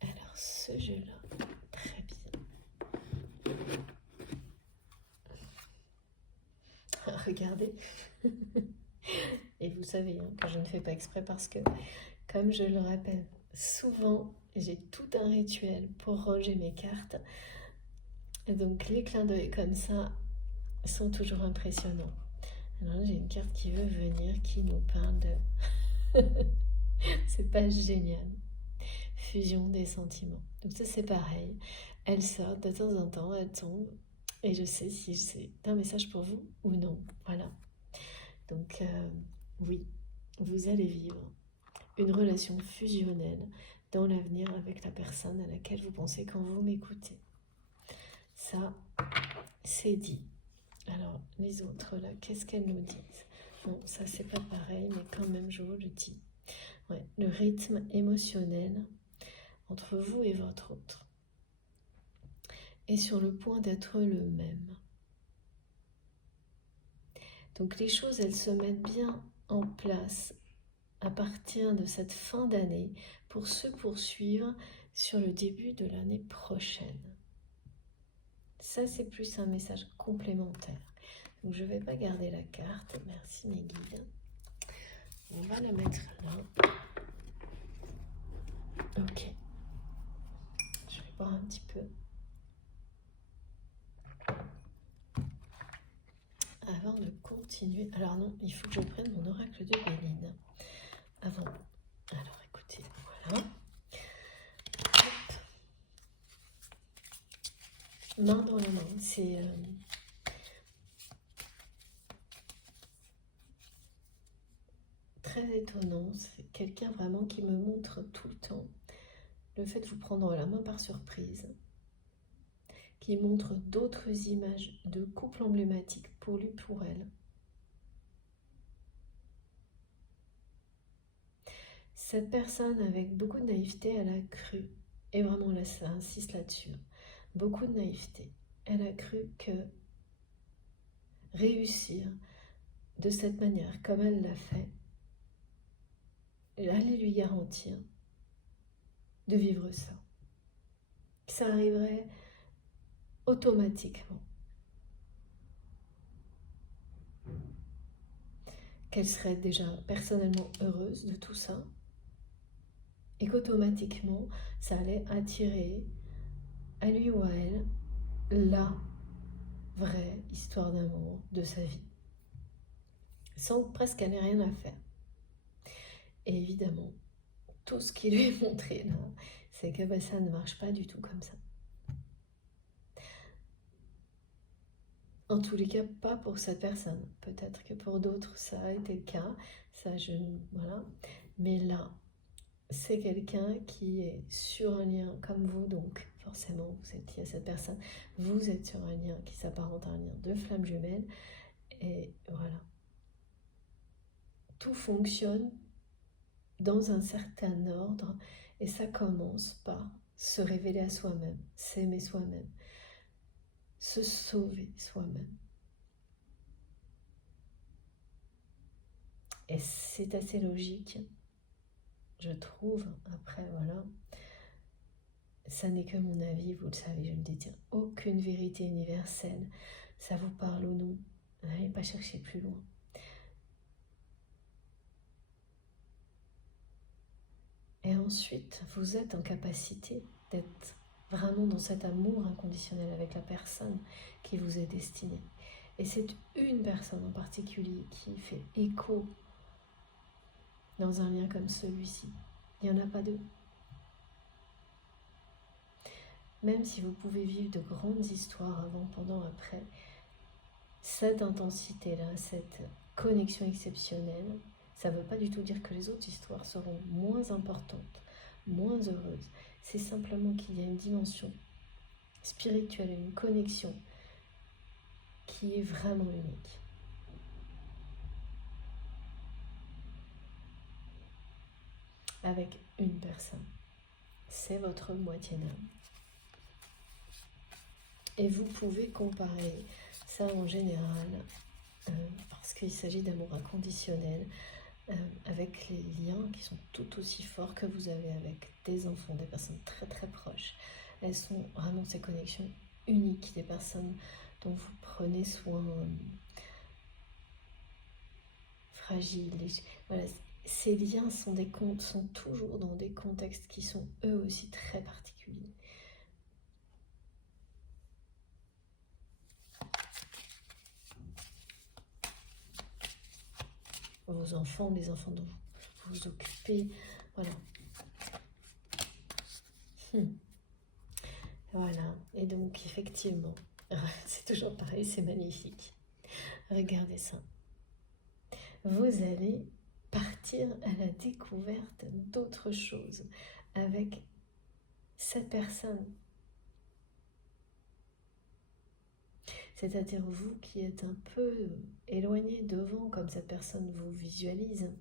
Alors, ce jeu-là, très bien. Regardez. Et vous savez hein, que je ne fais pas exprès parce que, comme je le répète souvent, j'ai tout un rituel pour ranger mes cartes. Et donc les clins d'œil comme ça sont toujours impressionnants. Alors j'ai une carte qui veut venir, qui nous parle de... C'est pas génial. Fusion des sentiments. Donc ça c'est pareil. Elle sort de temps en temps, elle tombe. Et je sais si c'est un message pour vous ou non. Voilà. Donc oui, vous allez vivre une relation fusionnelle dans l'avenir avec la personne à laquelle vous pensez quand vous m'écoutez. Ça, c'est dit. Alors, les autres, là, qu'est-ce qu'elles nous disent? Bon, ça, c'est pas pareil, mais quand même, je vous le dis. Ouais, le rythme émotionnel entre vous et votre autre est sur le point d'être le même. Donc, les choses, elles se mettent bien en place à partir de cette fin d'année pour se poursuivre sur le début de l'année prochaine. Ça, c'est plus un message complémentaire. Donc, je ne vais pas garder la carte. Merci mes guides. On va la mettre là. Ok. Je vais boire un petit peu. Avant de continuer. Alors non, il faut que je prenne mon oracle de Béline. Avant. Alors écoutez, voilà. Hop. Main dans la main. C'est... très étonnant, c'est quelqu'un vraiment qui me montre tout le temps le fait de vous prendre la main par surprise, qui montre d'autres images de couples emblématiques pour lui, pour elle. Cette personne avec beaucoup de naïveté, elle a cru, et vraiment là ça insiste là-dessus, beaucoup de naïveté, elle a cru que réussir de cette manière comme elle l'a fait, allait lui garantir de vivre ça. Que ça arriverait automatiquement. Qu'elle serait déjà personnellement heureuse de tout ça et qu'automatiquement, ça allait attirer à lui ou à elle la vraie histoire d'amour de sa vie. Sans presque qu'elle n'ait rien à faire. Et évidemment, tout ce qui lui est montré là, c'est que ça ne marche pas du tout comme ça. En tous les cas, pas pour cette personne. Peut-être que pour d'autres, ça a été le cas. Ça, voilà. Mais là, c'est quelqu'un qui est sur un lien comme vous, donc forcément, vous êtes lié à cette personne. Vous êtes sur un lien qui s'apparente à un lien de flamme jumelle. Et voilà. Tout fonctionne dans un certain ordre. Et ça commence par se révéler à soi-même, s'aimer soi-même, se sauver soi-même. Et c'est assez logique, je trouve. Après, voilà, ça n'est que mon avis, vous le savez, je ne détiens aucune vérité universelle. Ça vous parle ou non, n'allez pas chercher plus loin. Et ensuite, vous êtes en capacité d'être vraiment dans cet amour inconditionnel avec la personne qui vous est destinée. Et c'est une personne en particulier qui fait écho dans un lien comme celui-ci. Il n'y en a pas deux. Même si vous pouvez vivre de grandes histoires avant, pendant, après, cette intensité-là, cette connexion exceptionnelle, ça ne veut pas du tout dire que les autres histoires seront moins importantes, moins heureuses. C'est simplement qu'il y a une dimension spirituelle, une connexion qui est vraiment unique. Avec une personne. C'est votre moitié d'âme. Et vous pouvez comparer ça en général, parce qu'il s'agit d'amour inconditionnel, avec les liens qui sont tout aussi forts que vous avez avec des enfants, des personnes très très proches. Elles sont vraiment ces connexions uniques, des personnes dont vous prenez soin, fragiles. Voilà, ces liens sont toujours dans des contextes qui sont eux aussi très particuliers. Vos enfants, les enfants dont vous vous occupez, voilà. Voilà, et donc effectivement, c'est toujours pareil, c'est magnifique. Regardez ça. Vous allez partir à la découverte d'autres choses avec cette personne. C'est-à-dire vous qui êtes un peu éloigné devant, comme cette personne vous visualise,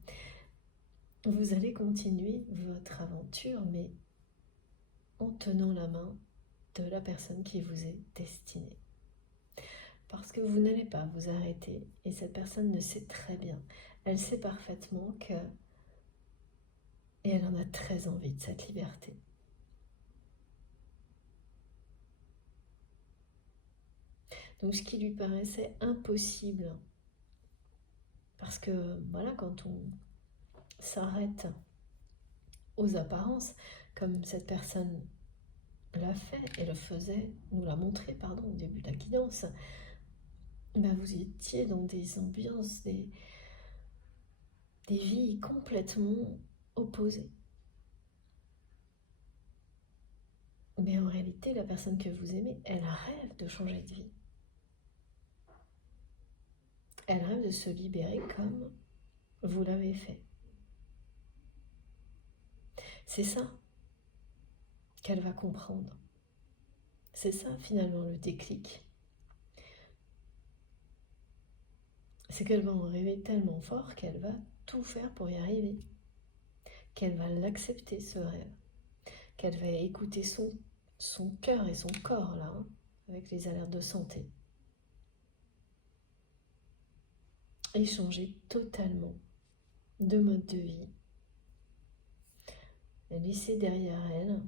vous allez continuer votre aventure, mais en tenant la main de la personne qui vous est destinée. Parce que vous n'allez pas vous arrêter, et cette personne le sait très bien. Elle sait parfaitement que, et elle en a très envie de cette liberté. Donc ce qui lui paraissait impossible, parce que voilà, quand on s'arrête aux apparences, comme cette personne l'a fait et le faisait, nous l'a montré, pardon, au début de la guidance, ben vous étiez dans des ambiances, des vies complètement opposées. Mais en réalité, la personne que vous aimez, elle rêve de changer de vie. Elle rêve de se libérer comme vous l'avez fait. C'est ça qu'elle va comprendre. C'est ça finalement le déclic. C'est qu'elle va en rêver tellement fort qu'elle va tout faire pour y arriver. Qu'elle va l'accepter ce rêve. Qu'elle va écouter son cœur et son corps là, avec les alertes de santé. Et changer totalement de mode de vie. Laisser derrière elle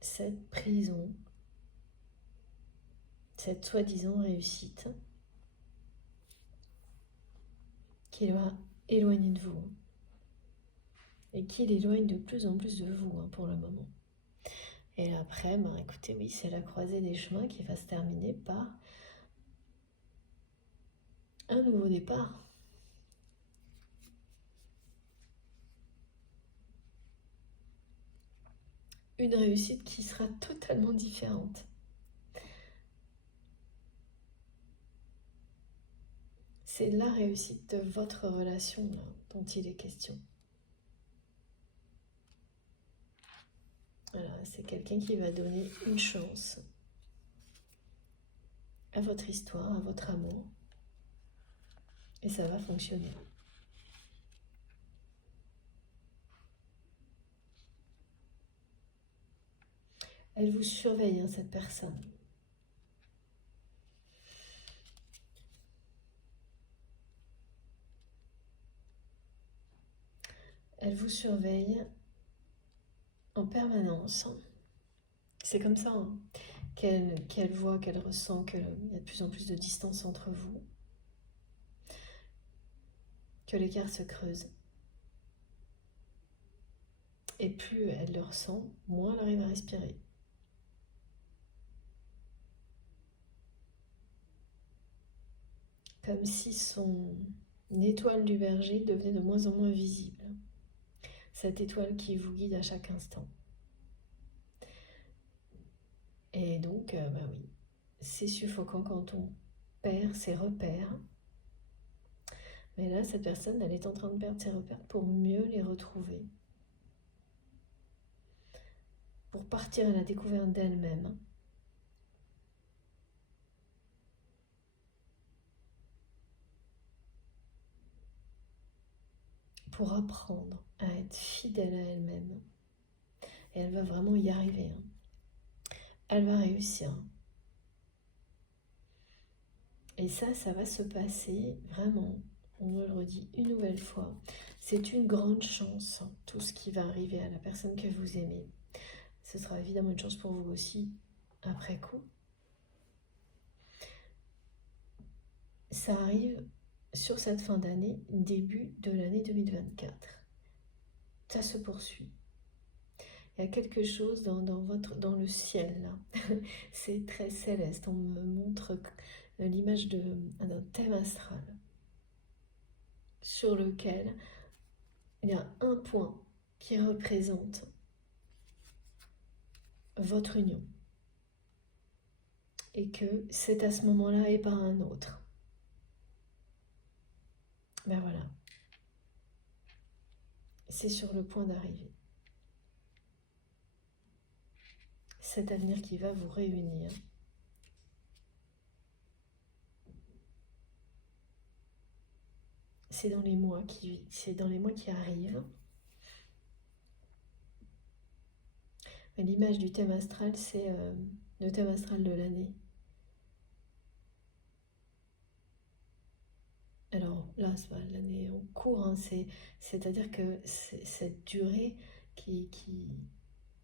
cette prison, cette soi-disant réussite qui l'a éloigné de vous et qui l'éloigne de plus en plus de vous pour le moment. Et après, écoutez, oui, c'est la croisée des chemins qui va se terminer par un nouveau départ. une réussite qui sera totalement différente. C'est la réussite de votre relation là, dont il est question. Voilà, c'est quelqu'un qui va donner une chance à votre histoire, à votre amour. Et ça va fonctionner. Elle vous surveille, hein, cette personne. Elle vous surveille en permanence. C'est comme ça, hein, qu'elle voit, qu'elle ressent qu'il y a de plus en plus de distance entre vous, que l'écart se creuse. Et plus elle le ressent, moins elle arrive à respirer. Comme si son étoile du berger devenait de moins en moins visible. Cette étoile qui vous guide à chaque instant. Et donc, bah oui, c'est suffocant quand on perd ses repères. Mais là, cette personne, elle est en train de perdre ses repères pour mieux les retrouver. Pour partir à la découverte d'elle-même. Pour apprendre à être fidèle à elle-même. Et elle va vraiment y arriver. Elle va réussir. Et ça va se passer vraiment, on le redit une nouvelle fois, c'est une grande chance, tout ce qui va arriver à la personne que vous aimez. Ce sera évidemment une chance pour vous aussi, après coup. Ça arrive sur cette fin d'année, début de l'année 2024. Ça se poursuit. Il y a quelque chose dans le ciel, là. C'est très céleste. On me montre l'image d'un thème astral sur lequel il y a un point qui représente votre union. Et que c'est à ce moment-là et pas un autre. Ben voilà. C'est sur le point d'arriver. Cet avenir qui va vous réunir. C'est dans les mois qui arrivent. Mais l'image du thème astral, c'est le thème astral de l'année. Alors là, c'est pas l'année en cours, hein, c'est-à-dire que cette durée qui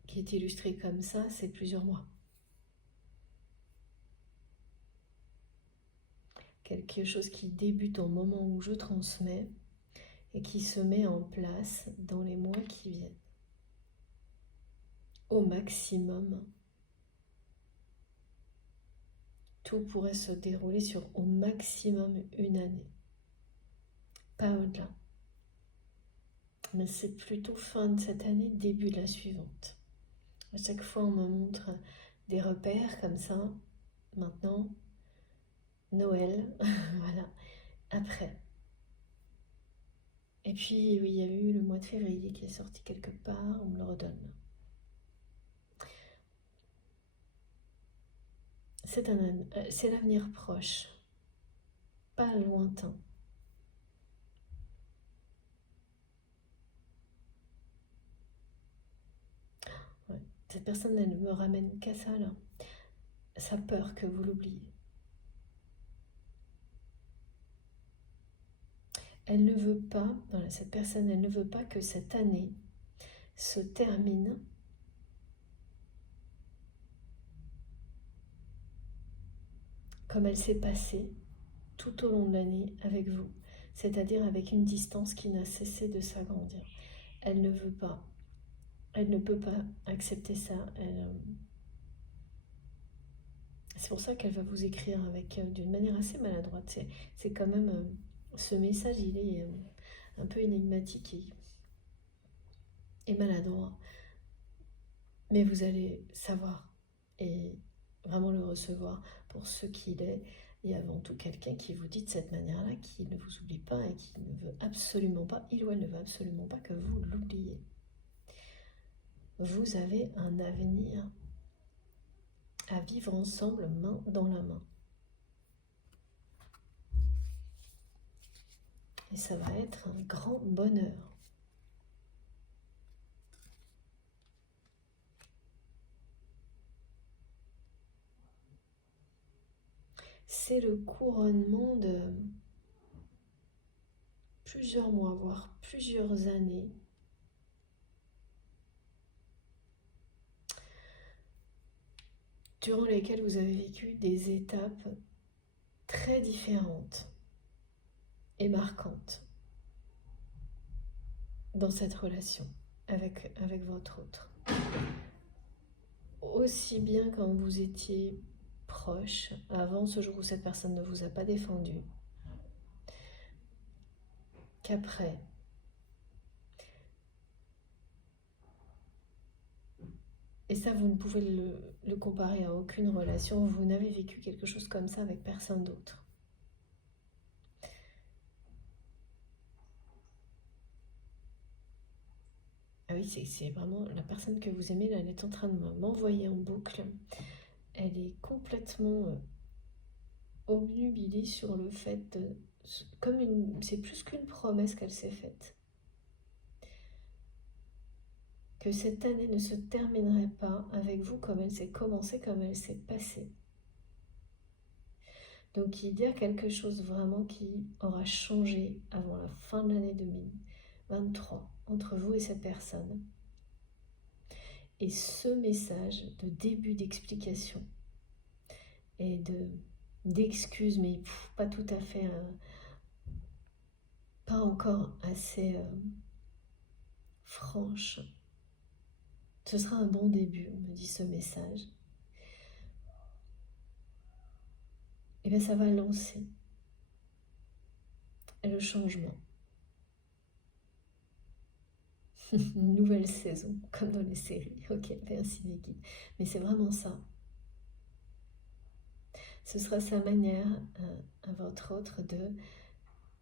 est illustrée comme ça, c'est plusieurs mois. Quelque chose qui débute au moment où je transmets et qui se met en place dans les mois qui viennent. Au maximum, tout pourrait se dérouler sur au maximum une année, pas au-delà. Mais c'est plutôt fin de cette année, début de la suivante. À chaque fois, on me montre des repères comme ça. Maintenant, Noël, voilà, après. Et puis, oui, il y a eu le mois de février qui est sorti quelque part, on me le redonne. C'est l'avenir proche, pas lointain. Ouais. Cette personne, elle ne me ramène qu'à ça, là. Sa peur que vous l'oubliez. Elle ne veut pas, voilà, cette personne, elle ne veut pas que cette année se termine comme elle s'est passée tout au long de l'année avec vous, c'est-à-dire avec une distance qui n'a cessé de s'agrandir. Elle ne veut pas, elle ne peut pas accepter ça. C'est pour ça qu'elle va vous écrire d'une manière assez maladroite. C'est quand même, ce message, il est un peu énigmatique et maladroit. mais vous allez savoir et vraiment le recevoir pour ce qu'il est, et avant tout quelqu'un qui vous dit de cette manière-là, qui ne vous oublie pas et qui ne veut absolument pas, il ou elle ne veut absolument pas que vous l'oubliez. Vous avez un avenir à vivre ensemble, main dans la main. Et ça va être un grand bonheur. C'est le couronnement de plusieurs mois, voire plusieurs années, durant lesquelles vous avez vécu des étapes très différentes et marquantes dans cette relation avec votre autre. Aussi bien quand vous étiez proche, avant ce jour où cette personne ne vous a pas défendu, qu'après. Et ça, vous ne pouvez le comparer à aucune relation. Vous n'avez vécu quelque chose comme ça avec personne d'autre. Ah oui, c'est vraiment la personne que vous aimez, là, elle est en train de m'envoyer en boucle. Elle est complètement obnubilée sur le fait de... c'est plus qu'une promesse qu'elle s'est faite. Que cette année ne se terminerait pas avec vous comme elle s'est commencée, comme elle s'est passée. Donc il y a quelque chose vraiment qui aura changé avant la fin de l'année 2023 entre vous et cette personne. Et ce message de début d'explication et d'excuses, mais pas tout à fait, pas encore assez franche. Ce sera un bon début, me dit ce message. Et bien ça va lancer le changement. Une nouvelle saison, comme dans les séries. Ok, merci Niki. Mais c'est vraiment ça. Ce sera sa manière, à votre autre, de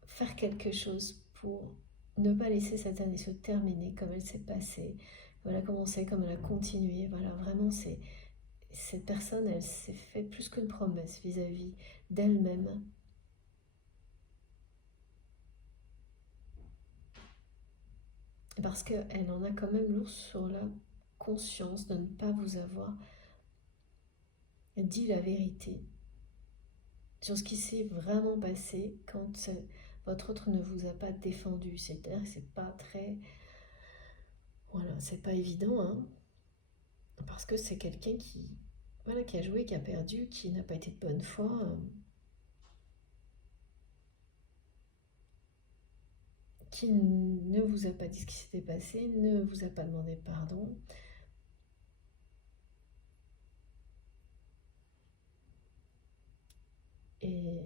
faire quelque chose pour ne pas laisser cette année se terminer comme elle s'est passée, comme elle a commencé, comme elle a continué. Voilà, vraiment, cette personne, elle s'est fait plus qu'une promesse vis-à-vis d'elle-même. Parce qu'elle en a quand même lourd sur la conscience de ne pas vous avoir dit la vérité sur ce qui s'est vraiment passé quand votre autre ne vous a pas défendu. C'est-à-dire que c'est pas très... Voilà, c'est pas évident, hein, parce que c'est quelqu'un qui a joué, qui a perdu, qui n'a pas été de bonne foi, qui ne vous a pas dit ce qui s'était passé, ne vous a pas demandé pardon. Et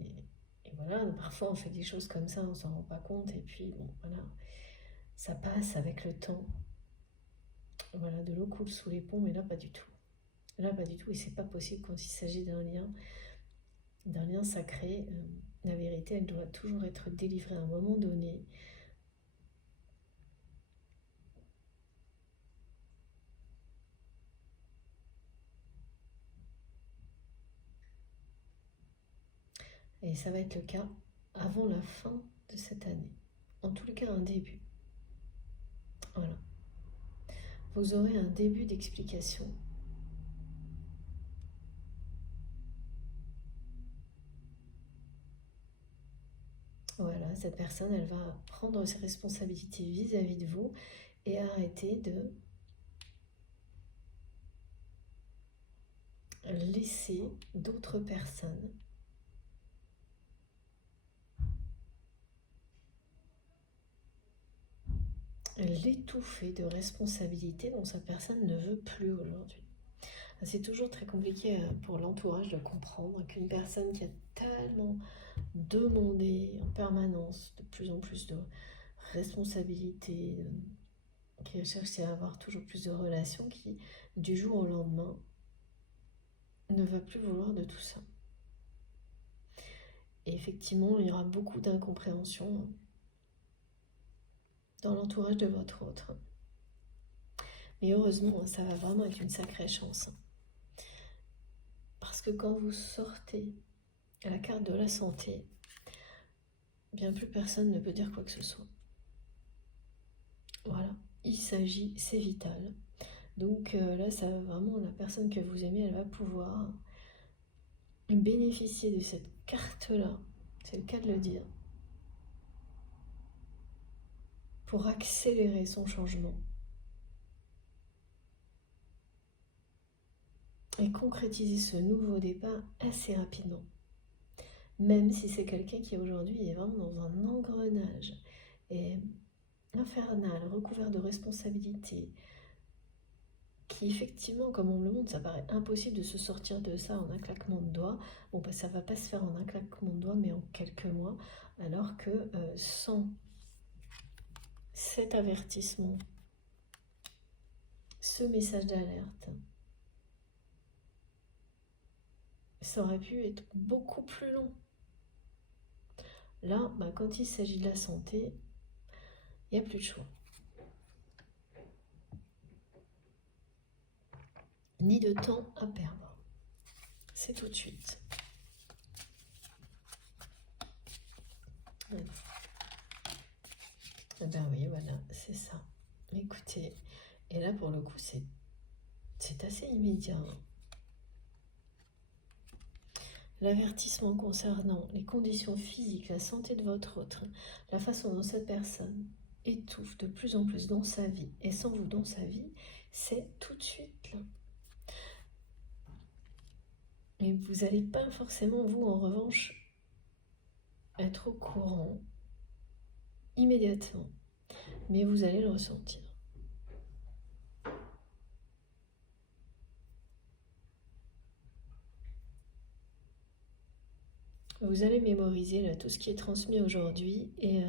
voilà, parfois on fait des choses comme ça, on s'en rend pas compte, et puis bon, voilà, ça passe avec le temps. Voilà, de l'eau coule sous les ponts, mais là pas du tout. Là pas du tout, et c'est pas possible quand il s'agit d'un lien sacré. La vérité, elle doit toujours être délivrée à un moment donné. Et ça va être le cas avant la fin de cette année. En tous les cas, un début. Voilà. Vous aurez un début d'explication. Voilà, cette personne, elle va prendre ses responsabilités vis-à-vis de vous et arrêter de laisser d'autres personnes l'étouffer de responsabilités dont cette personne ne veut plus aujourd'hui. C'est toujours très compliqué pour l'entourage de comprendre qu'une personne qui a tellement demandé en permanence de plus en plus de responsabilités, qui cherche à avoir toujours plus de relations, qui du jour au lendemain ne va plus vouloir de tout ça. Et effectivement, il y aura beaucoup d'incompréhension dans l'entourage de votre autre. Mais heureusement, ça va vraiment être une sacrée chance. Parce que quand vous sortez à la carte de la santé, bien plus personne ne peut dire quoi que ce soit. Voilà, il s'agit, c'est vital. Donc là, ça va vraiment, la personne que vous aimez, elle va pouvoir bénéficier de cette carte-là, c'est le cas de le dire, pour accélérer son changement et concrétiser ce nouveau départ assez rapidement. Même si c'est quelqu'un qui aujourd'hui est vraiment dans un engrenage et infernal, recouvert de responsabilités, qui effectivement, comme on le montre, ça paraît impossible de se sortir de ça en un claquement de doigts. Bon, bah, ça va pas se faire en un claquement de doigts, mais en quelques mois, alors que sans cet avertissement, ce message d'alerte, ça aurait pu être beaucoup plus long. Là, bah, quand il s'agit de la santé, il n'y a plus de choix. Ni de temps à perdre. C'est tout de suite. Voilà. Eh ben oui, voilà, c'est ça. Écoutez, et là pour le coup, c'est assez immédiat. L'avertissement concernant les conditions physiques, la santé de votre autre, la façon dont cette personne étouffe de plus en plus dans sa vie et sans vous dans sa vie, c'est tout de suite là. Et vous n'allez pas forcément, vous, en revanche, être au courant immédiatement, mais vous allez le ressentir. Vous allez mémoriser là, tout ce qui est transmis aujourd'hui et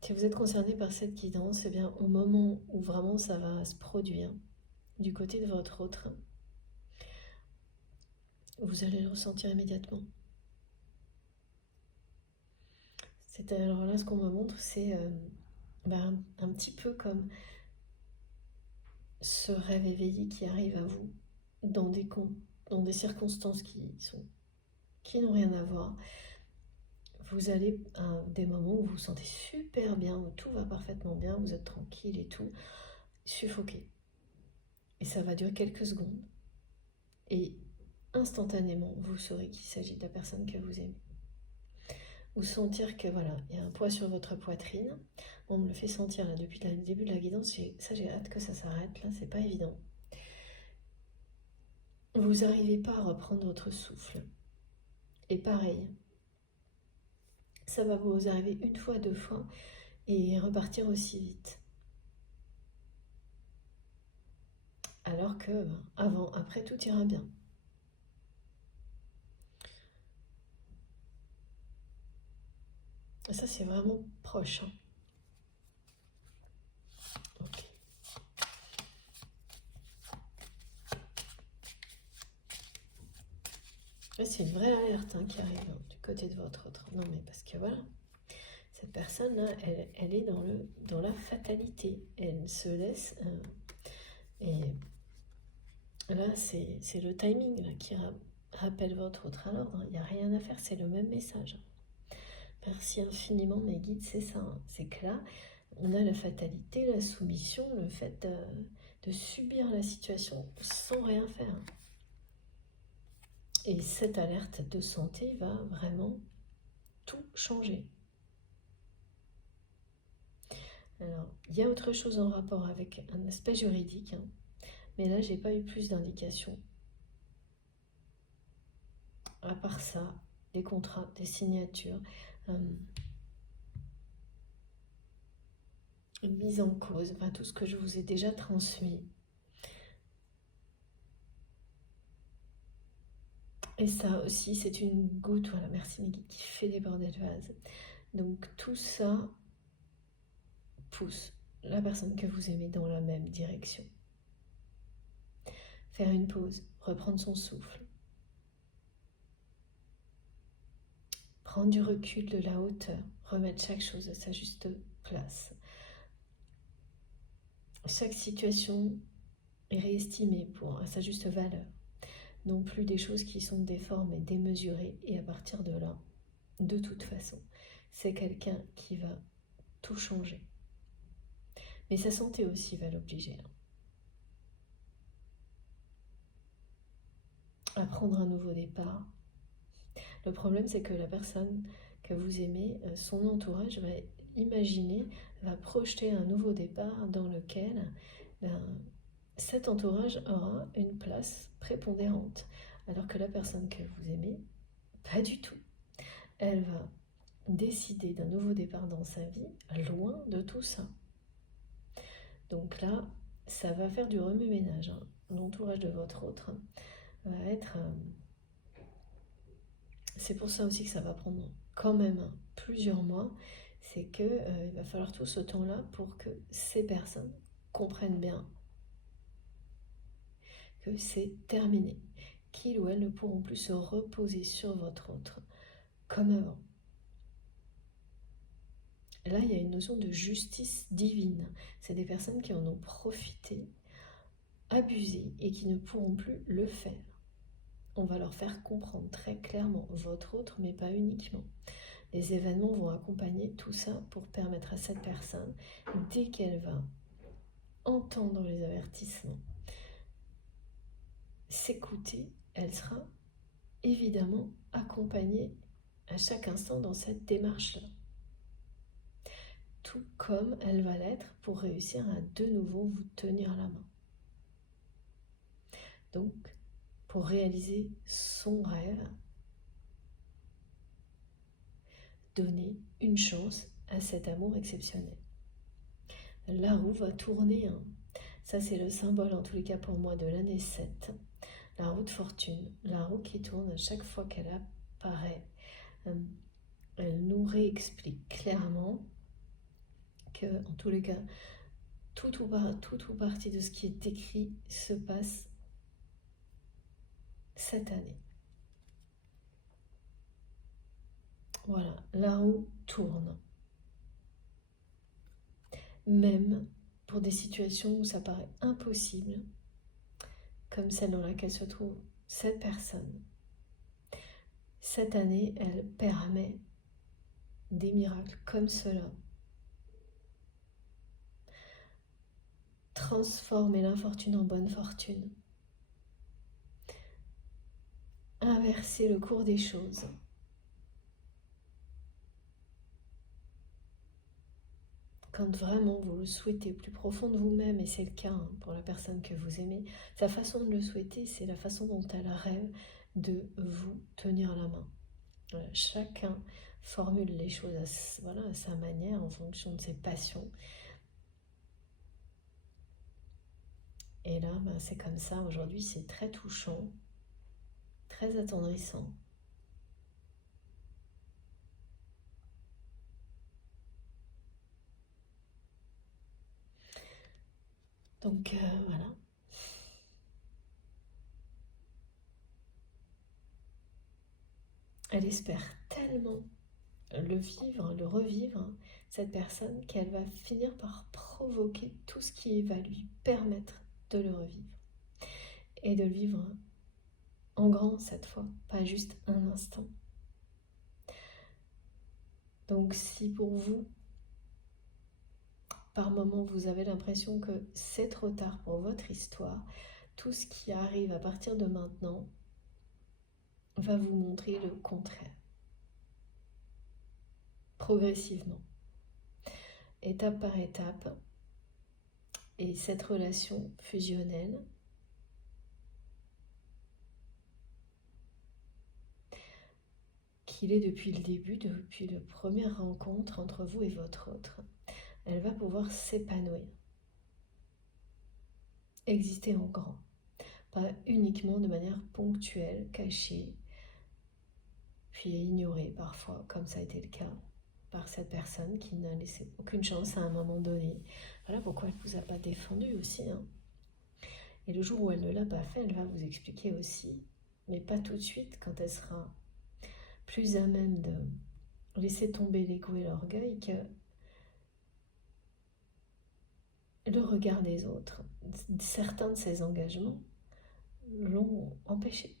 si vous êtes concerné par cette guidance, eh bien, au moment où vraiment ça va se produire du côté de votre autre, vous allez le ressentir immédiatement. Alors là, ce qu'on me montre, c'est un petit peu comme ce rêve éveillé qui arrive à vous dans des circonstances qui n'ont rien à voir. Vous allez à des moments où vous vous sentez super bien, où tout va parfaitement bien, vous êtes tranquille et tout, suffoqué. Et ça va durer quelques secondes. Et instantanément, vous saurez qu'il s'agit de la personne que vous aimez. Vous sentir que voilà, il y a un poids sur votre poitrine. On me le fait sentir là depuis le début de la guidance. J'ai hâte que ça s'arrête là, c'est pas évident. Vous n'arrivez pas à reprendre votre souffle. Et pareil, ça va vous arriver une fois, deux fois et repartir aussi vite. Alors que avant, après, tout ira bien. Ça, c'est vraiment proche. Hein. Ok. Là, c'est une vraie alerte qui arrive du côté de votre autre. Non, mais parce que voilà, cette personne-là, elle est dans la fatalité. Elle se laisse... et là, c'est le timing là, qui rappelle votre autre à l'ordre. Il n'y a rien à faire, c'est le même message. Merci infiniment mes guides, c'est ça. Hein. C'est que là, on a la fatalité, la soumission, le fait de subir la situation sans rien faire. Et cette alerte de santé va vraiment tout changer. Alors, il y a autre chose en rapport avec un aspect juridique, hein, mais là, j'ai pas eu plus d'indications. À part ça, des contrats, des signatures, une mise en cause, enfin tout ce que je vous ai déjà transmis. Et ça aussi, c'est une goutte, voilà, merci Miguel, qui fait déborder le vase. Donc tout ça pousse. la personne que vous aimez dans la même direction. Faire une pause, reprendre son souffle. Prendre du recul, de la hauteur, remettre chaque chose à sa juste place. Chaque situation est réestimée à sa juste valeur. Non plus des choses qui sont déformées, démesurées, et à partir de là, de toute façon, c'est quelqu'un qui va tout changer. Mais sa santé aussi va l'obliger à prendre un nouveau départ. Le problème, c'est que la personne que vous aimez, son entourage va imaginer, va projeter un nouveau départ dans lequel cet entourage aura une place prépondérante. Alors que la personne que vous aimez, pas du tout. Elle va décider d'un nouveau départ dans sa vie, loin de tout ça. Donc là, ça va faire du remue-ménage. L'entourage de votre autre va être... C'est pour ça aussi que ça va prendre quand même plusieurs mois. C'est qu'il va falloir tout ce temps-là pour que ces personnes comprennent bien que c'est terminé. Qu'ils ou elles ne pourront plus se reposer sur votre autre comme avant. Là, il y a une notion de justice divine. C'est des personnes qui en ont profité, abusé et qui ne pourront plus le faire. On va leur faire comprendre très clairement votre autre, mais pas uniquement. Les événements vont accompagner tout ça pour permettre à cette personne, dès qu'elle va entendre les avertissements, s'écouter, elle sera évidemment accompagnée à chaque instant dans cette démarche-là. Tout comme elle va l'être pour réussir à de nouveau vous tenir la main. Donc, pour réaliser son rêve, donner une chance à cet amour exceptionnel. La roue va tourner. Ça, c'est le symbole, en tous les cas pour moi, de l'année 7. La roue de fortune, la roue qui tourne à chaque fois qu'elle apparaît. Elle nous réexplique clairement que, en tous les cas, tout ou partie de ce qui est écrit se passe cette année. Voilà, la roue tourne. Même pour des situations où ça paraît impossible, comme celle dans laquelle se trouve cette personne. Cette année, elle permet des miracles comme cela. Transformer l'infortune en bonne fortune. Inverser le cours des choses. Quand vraiment vous le souhaitez au plus profond de vous-même, et c'est le cas pour la personne que vous aimez, sa façon de le souhaiter, c'est la façon dont elle rêve de vous tenir la main. Voilà, chacun formule les choses à sa manière, en fonction de ses passions. Et là, c'est comme ça, aujourd'hui, c'est très touchant, très attendrissant. Donc voilà. Elle espère tellement le vivre, le revivre, cette personne, qu'elle va finir par provoquer tout ce qui va lui permettre de le revivre. Et de le vivre en grand cette fois, pas juste un instant. Donc si pour vous, par moment, vous avez l'impression que c'est trop tard pour votre histoire, tout ce qui arrive à partir de maintenant va vous montrer le contraire. Progressivement, étape par étape, et cette relation fusionnelle qu'il est depuis le début, depuis la première rencontre entre vous et votre autre, elle va pouvoir s'épanouir, exister en grand, pas uniquement de manière ponctuelle, cachée, puis ignorée parfois, comme ça a été le cas. par cette personne qui n'a laissé aucune chance à un moment donné. Voilà pourquoi elle ne vous a pas défendu aussi, hein. Et le jour où elle ne l'a pas fait, elle va vous expliquer aussi, mais pas tout de suite, quand elle sera plus à même de laisser tomber l'ego et l'orgueil, que le regard des autres, certains de ses engagements, l'ont empêché.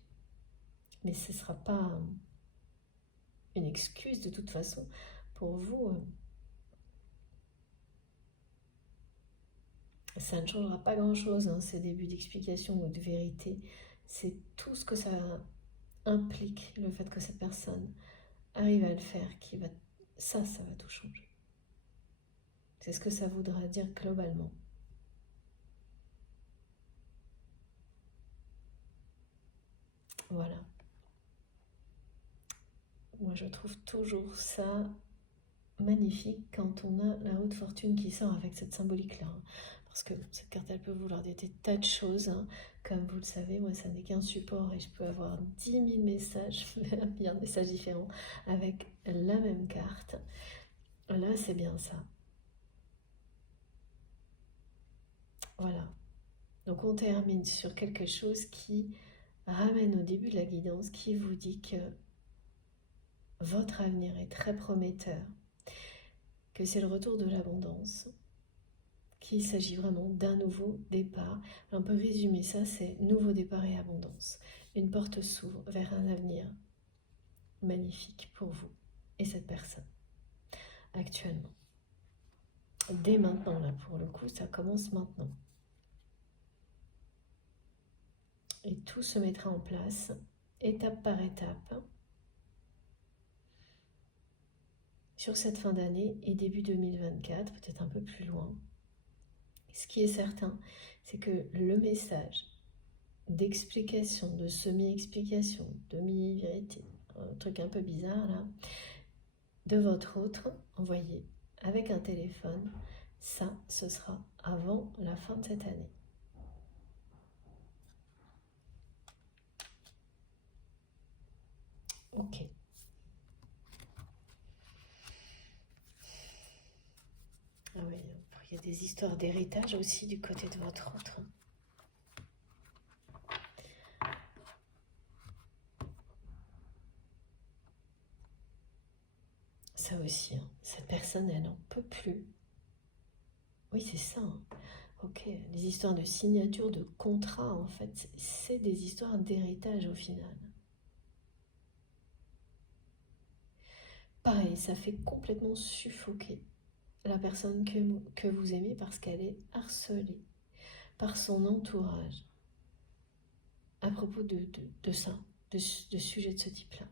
Mais ce ne sera pas une excuse de toute façon pour vous. Ça ne changera pas grand-chose, hein, ces débuts d'explication ou de vérité. C'est tout ce que ça implique, le fait que cette personne arrive à le faire, ça va tout changer. C'est ce que ça voudra dire globalement. Voilà. Moi, je trouve toujours ça magnifique quand on a la haute fortune qui sort avec cette symbolique-là. Parce que cette carte, elle peut vouloir dire des tas de choses. Hein. Comme vous le savez, moi, ça n'est qu'un support et je peux avoir 10 000 messages, bien de messages différents, avec la même carte. Là, c'est bien ça. Voilà. Donc, on termine sur quelque chose qui ramène au début de la guidance, qui vous dit que votre avenir est très prometteur, que c'est le retour de l'abondance, qu'il s'agit vraiment d'un nouveau départ. On peut résumer ça, c'est nouveau départ et abondance. Une porte s'ouvre vers un avenir magnifique pour vous et cette personne, actuellement. Dès maintenant, là, pour le coup, ça commence maintenant. Et tout se mettra en place, étape par étape, sur cette fin d'année et début 2024, peut-être un peu plus loin. Ce qui est certain, c'est que le message d'explication, de semi-explication, demi-vérité, un truc un peu bizarre là, de votre autre envoyé avec un téléphone, ça, ce sera avant la fin de cette année. Ok. Ah oui, il y a des histoires d'héritage aussi du côté de votre autre. Ça aussi, hein. Cette personne, elle n'en peut plus. Oui, c'est ça. Hein. Ok, les histoires de signature de contrat, en fait, c'est des histoires d'héritage au final. Pareil, ça fait complètement suffoquer la personne que vous aimez parce qu'elle est harcelée par son entourage à propos de ça, de sujets de ce type-là.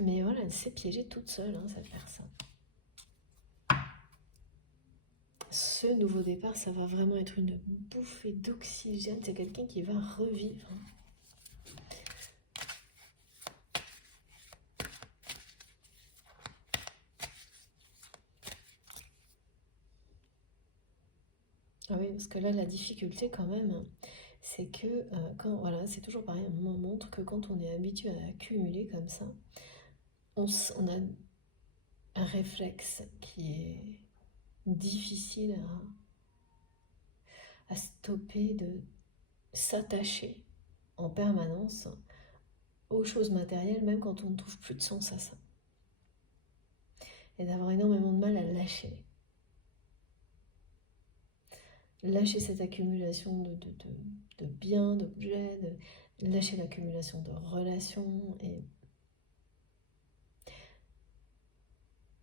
Mais voilà, elle s'est piégée toute seule, hein, cette personne. Ce nouveau départ, ça va vraiment être une bouffée d'oxygène. C'est quelqu'un qui va revivre. Ah oui, parce que là, la difficulté quand même, c'est que voilà, c'est toujours pareil, on montre que quand on est habitué à accumuler comme ça, on a un réflexe qui est difficile à stopper, de s'attacher en permanence aux choses matérielles, même quand on ne trouve plus de sens à ça. Et d'avoir énormément de mal à lâcher. Lâcher cette accumulation de biens, d'objets, lâcher l'accumulation de relations, et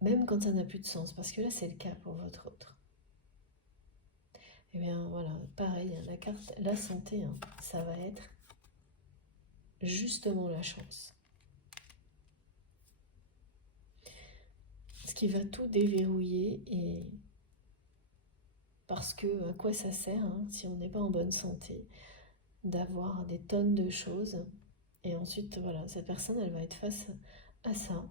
même quand ça n'a plus de sens, parce que là c'est le cas pour votre autre. Et bien voilà, pareil, hein, la carte, la santé, hein, ça va être justement la chance. Ce qui va tout déverrouiller, et parce que à quoi ça sert, hein, si on n'est pas en bonne santé, d'avoir des tonnes de choses, et ensuite voilà, cette personne elle va être face à ça.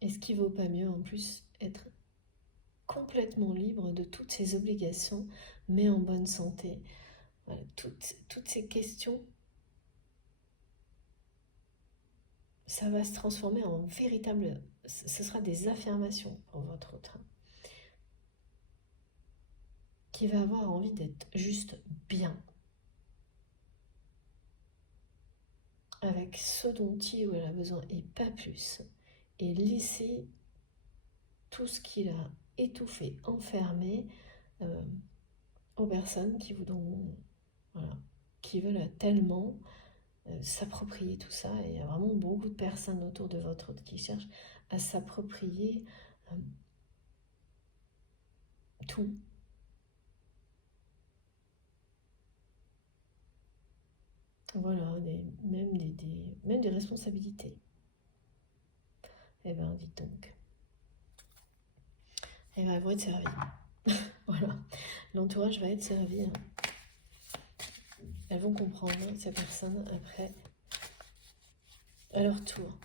Est-ce qu'il vaut pas mieux en plus être complètement libre de toutes ses obligations, mais en bonne santé? Voilà, toutes ces questions, ça va se transformer en véritable... Ce sera des affirmations pour votre autre, qui va avoir envie d'être juste bien, avec ce dont il ou elle a besoin et pas plus, et laisser tout ce qu'il a étouffé, enfermé aux personnes qui voudront, voilà, qui veulent tellement s'approprier tout ça. Et il y a vraiment beaucoup de personnes autour de votre autre qui cherchent à s'approprier tout. Voilà, même des responsabilités. Eh bien, dites donc. Eh bien, elles vont être servies. Voilà, l'entourage va être servi. Elles vont comprendre, ces personnes, après, à leur tour.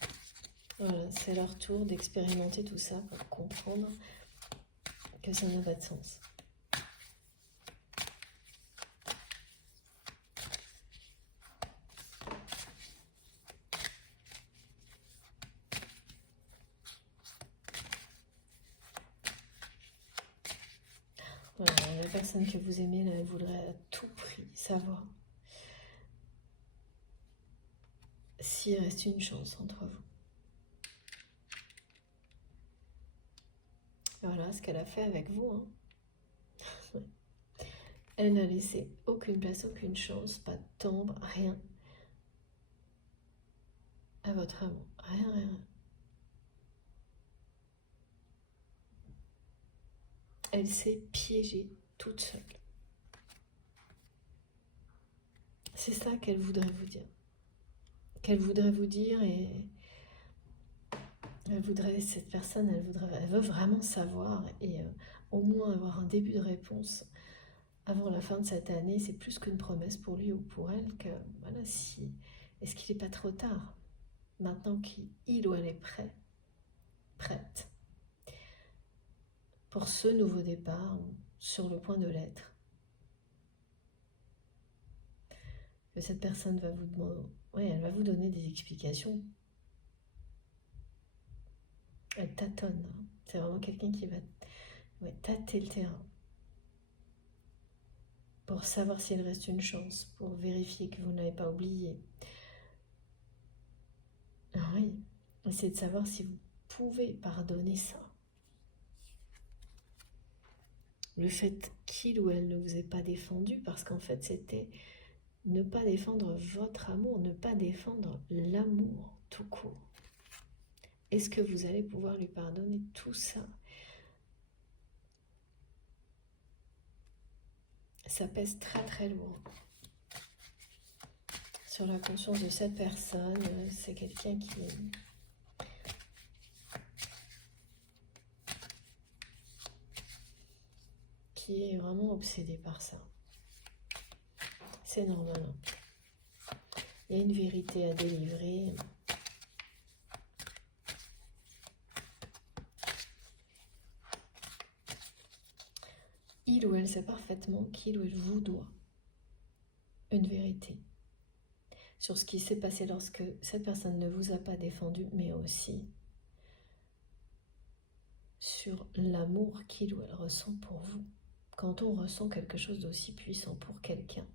Voilà, c'est leur tour d'expérimenter tout ça pour comprendre que ça n'a pas de sens. Voilà, la personne que vous aimez, là, elle voudrait à tout prix savoir s'il reste une chance entre vous. Voilà ce qu'elle a fait avec vous. Elle n'a laissé aucune place, aucune chance, pas de timbre, rien à votre amour. Rien, rien. Elle s'est piégée toute seule. C'est ça qu'elle voudrait vous dire. Qu'elle voudrait vous dire, et elle voudrait, cette personne, elle veut vraiment savoir et au moins avoir un début de réponse avant la fin de cette année. C'est plus qu'une promesse pour lui ou pour elle, que voilà, si, est-ce qu'il n'est pas trop tard maintenant qu'il ou elle est prête pour ce nouveau départ, sur le point de l'être, que cette personne va vous demander, ouais, elle va vous donner des explications. Elle tâtonne. C'est vraiment quelqu'un qui va tâter le terrain pour savoir s'il reste une chance, pour vérifier que vous n'avez pas oublié. Ah oui, essayez de savoir si vous pouvez pardonner ça. Le fait qu'il ou elle ne vous ait pas défendu, parce qu'en fait c'était ne pas défendre votre amour, ne pas défendre l'amour tout court. Est-ce que vous allez pouvoir lui pardonner tout ça? Ça pèse très très lourd sur la conscience de cette personne. C'est quelqu'un qui est vraiment obsédé par ça. C'est normal. Il y a une vérité à délivrer. Il ou elle sait parfaitement qu'il ou elle vous doit une vérité sur ce qui s'est passé lorsque cette personne ne vous a pas défendu, mais aussi sur l'amour qu'il ou elle ressent pour vous. Quand on ressent quelque chose d'aussi puissant pour quelqu'un,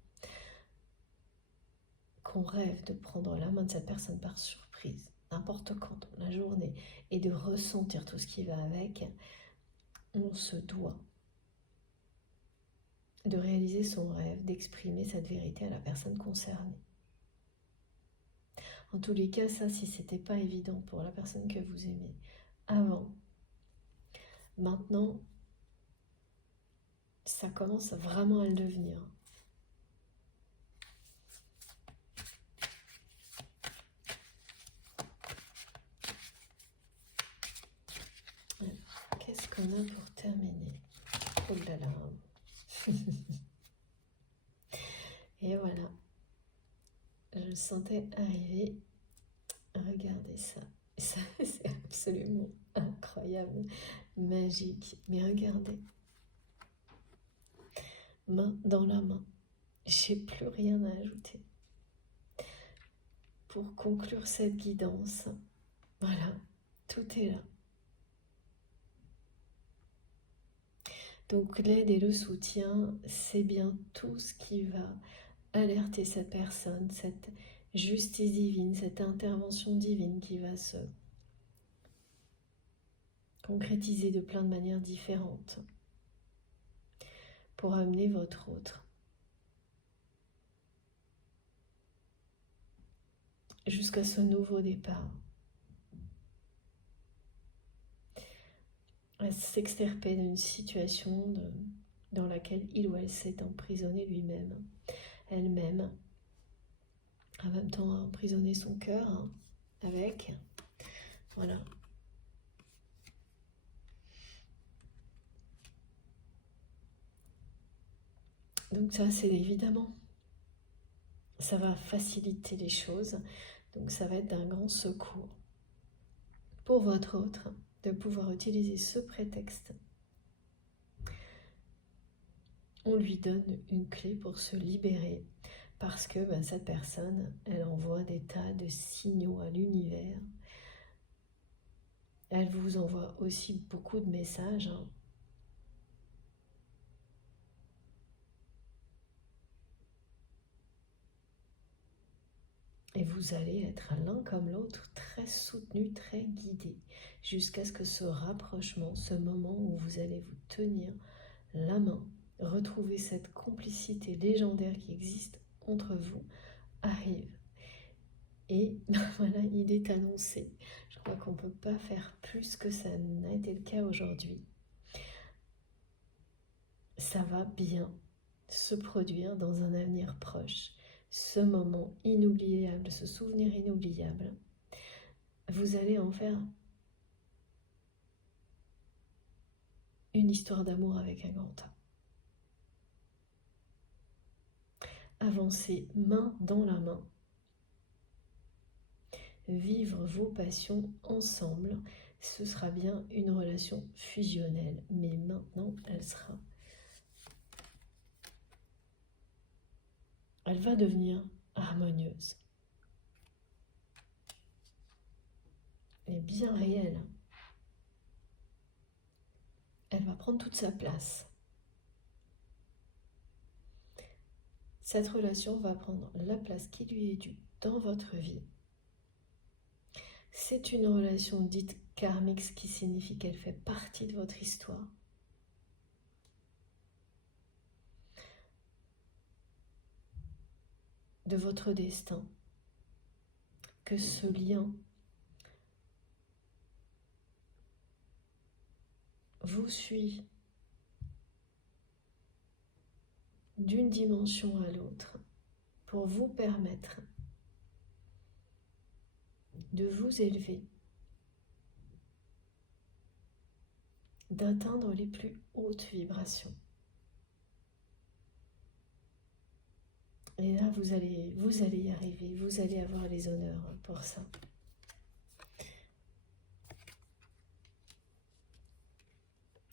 qu'on rêve de prendre la main de cette personne par surprise, n'importe quand dans la journée, et de ressentir tout ce qui va avec, on se doit de réaliser son rêve, d'exprimer cette vérité à la personne concernée. En tous les cas, ça, si c'était pas évident pour la personne que vous aimez avant, maintenant, ça commence vraiment à le devenir. Qu'est-ce qu'on a pour terminer? Oh là là. Et voilà. Je le sentais arriver. Regardez ça. Ça, c'est absolument incroyable, magique. Mais regardez. Main dans la main. J'ai plus rien à ajouter. pour conclure cette guidance. Voilà, tout est là. Donc l'aide et le soutien, c'est bien tout ce qui va alerter cette personne, cette justice divine, cette intervention divine qui va se concrétiser de plein de manières différentes pour amener votre autre jusqu'à ce nouveau départ, à s'extirper d'une situation dans laquelle il ou elle s'est emprisonné lui-même, elle-même, en même temps à emprisonner son cœur avec, voilà. Donc ça, c'est évidemment, ça va faciliter les choses, donc ça va être d'un grand secours pour votre autre de pouvoir utiliser ce prétexte. On lui donne une clé pour se libérer parce que cette personne, elle envoie des tas de signaux à l'univers. Elle vous envoie aussi beaucoup de messages. Et vous allez être l'un comme l'autre très soutenu, très guidé, jusqu'à ce que ce rapprochement, ce moment où vous allez vous tenir la main, retrouver cette complicité légendaire qui existe entre vous, arrive. Et voilà, il est annoncé. Je crois qu'on ne peut pas faire plus que ça n'a été le cas aujourd'hui. Ça va bien se produire dans un avenir proche. Ce moment inoubliable, ce souvenir inoubliable, vous allez en faire une histoire d'amour avec un grand A. Avancez main dans la main. Vivre vos passions ensemble, ce sera bien une relation fusionnelle, mais maintenant elle va devenir harmonieuse et bien réelle. Elle va prendre toute sa place. Cette relation va prendre la place qui lui est due dans votre vie. C'est une relation dite karmique, ce qui signifie qu'elle fait partie de votre histoire. De votre destin. Que ce lien vous suit d'une dimension à l'autre pour vous permettre de vous élever, d'atteindre les plus hautes vibrations. Et là, vous allez y arriver, vous allez avoir les honneurs pour ça.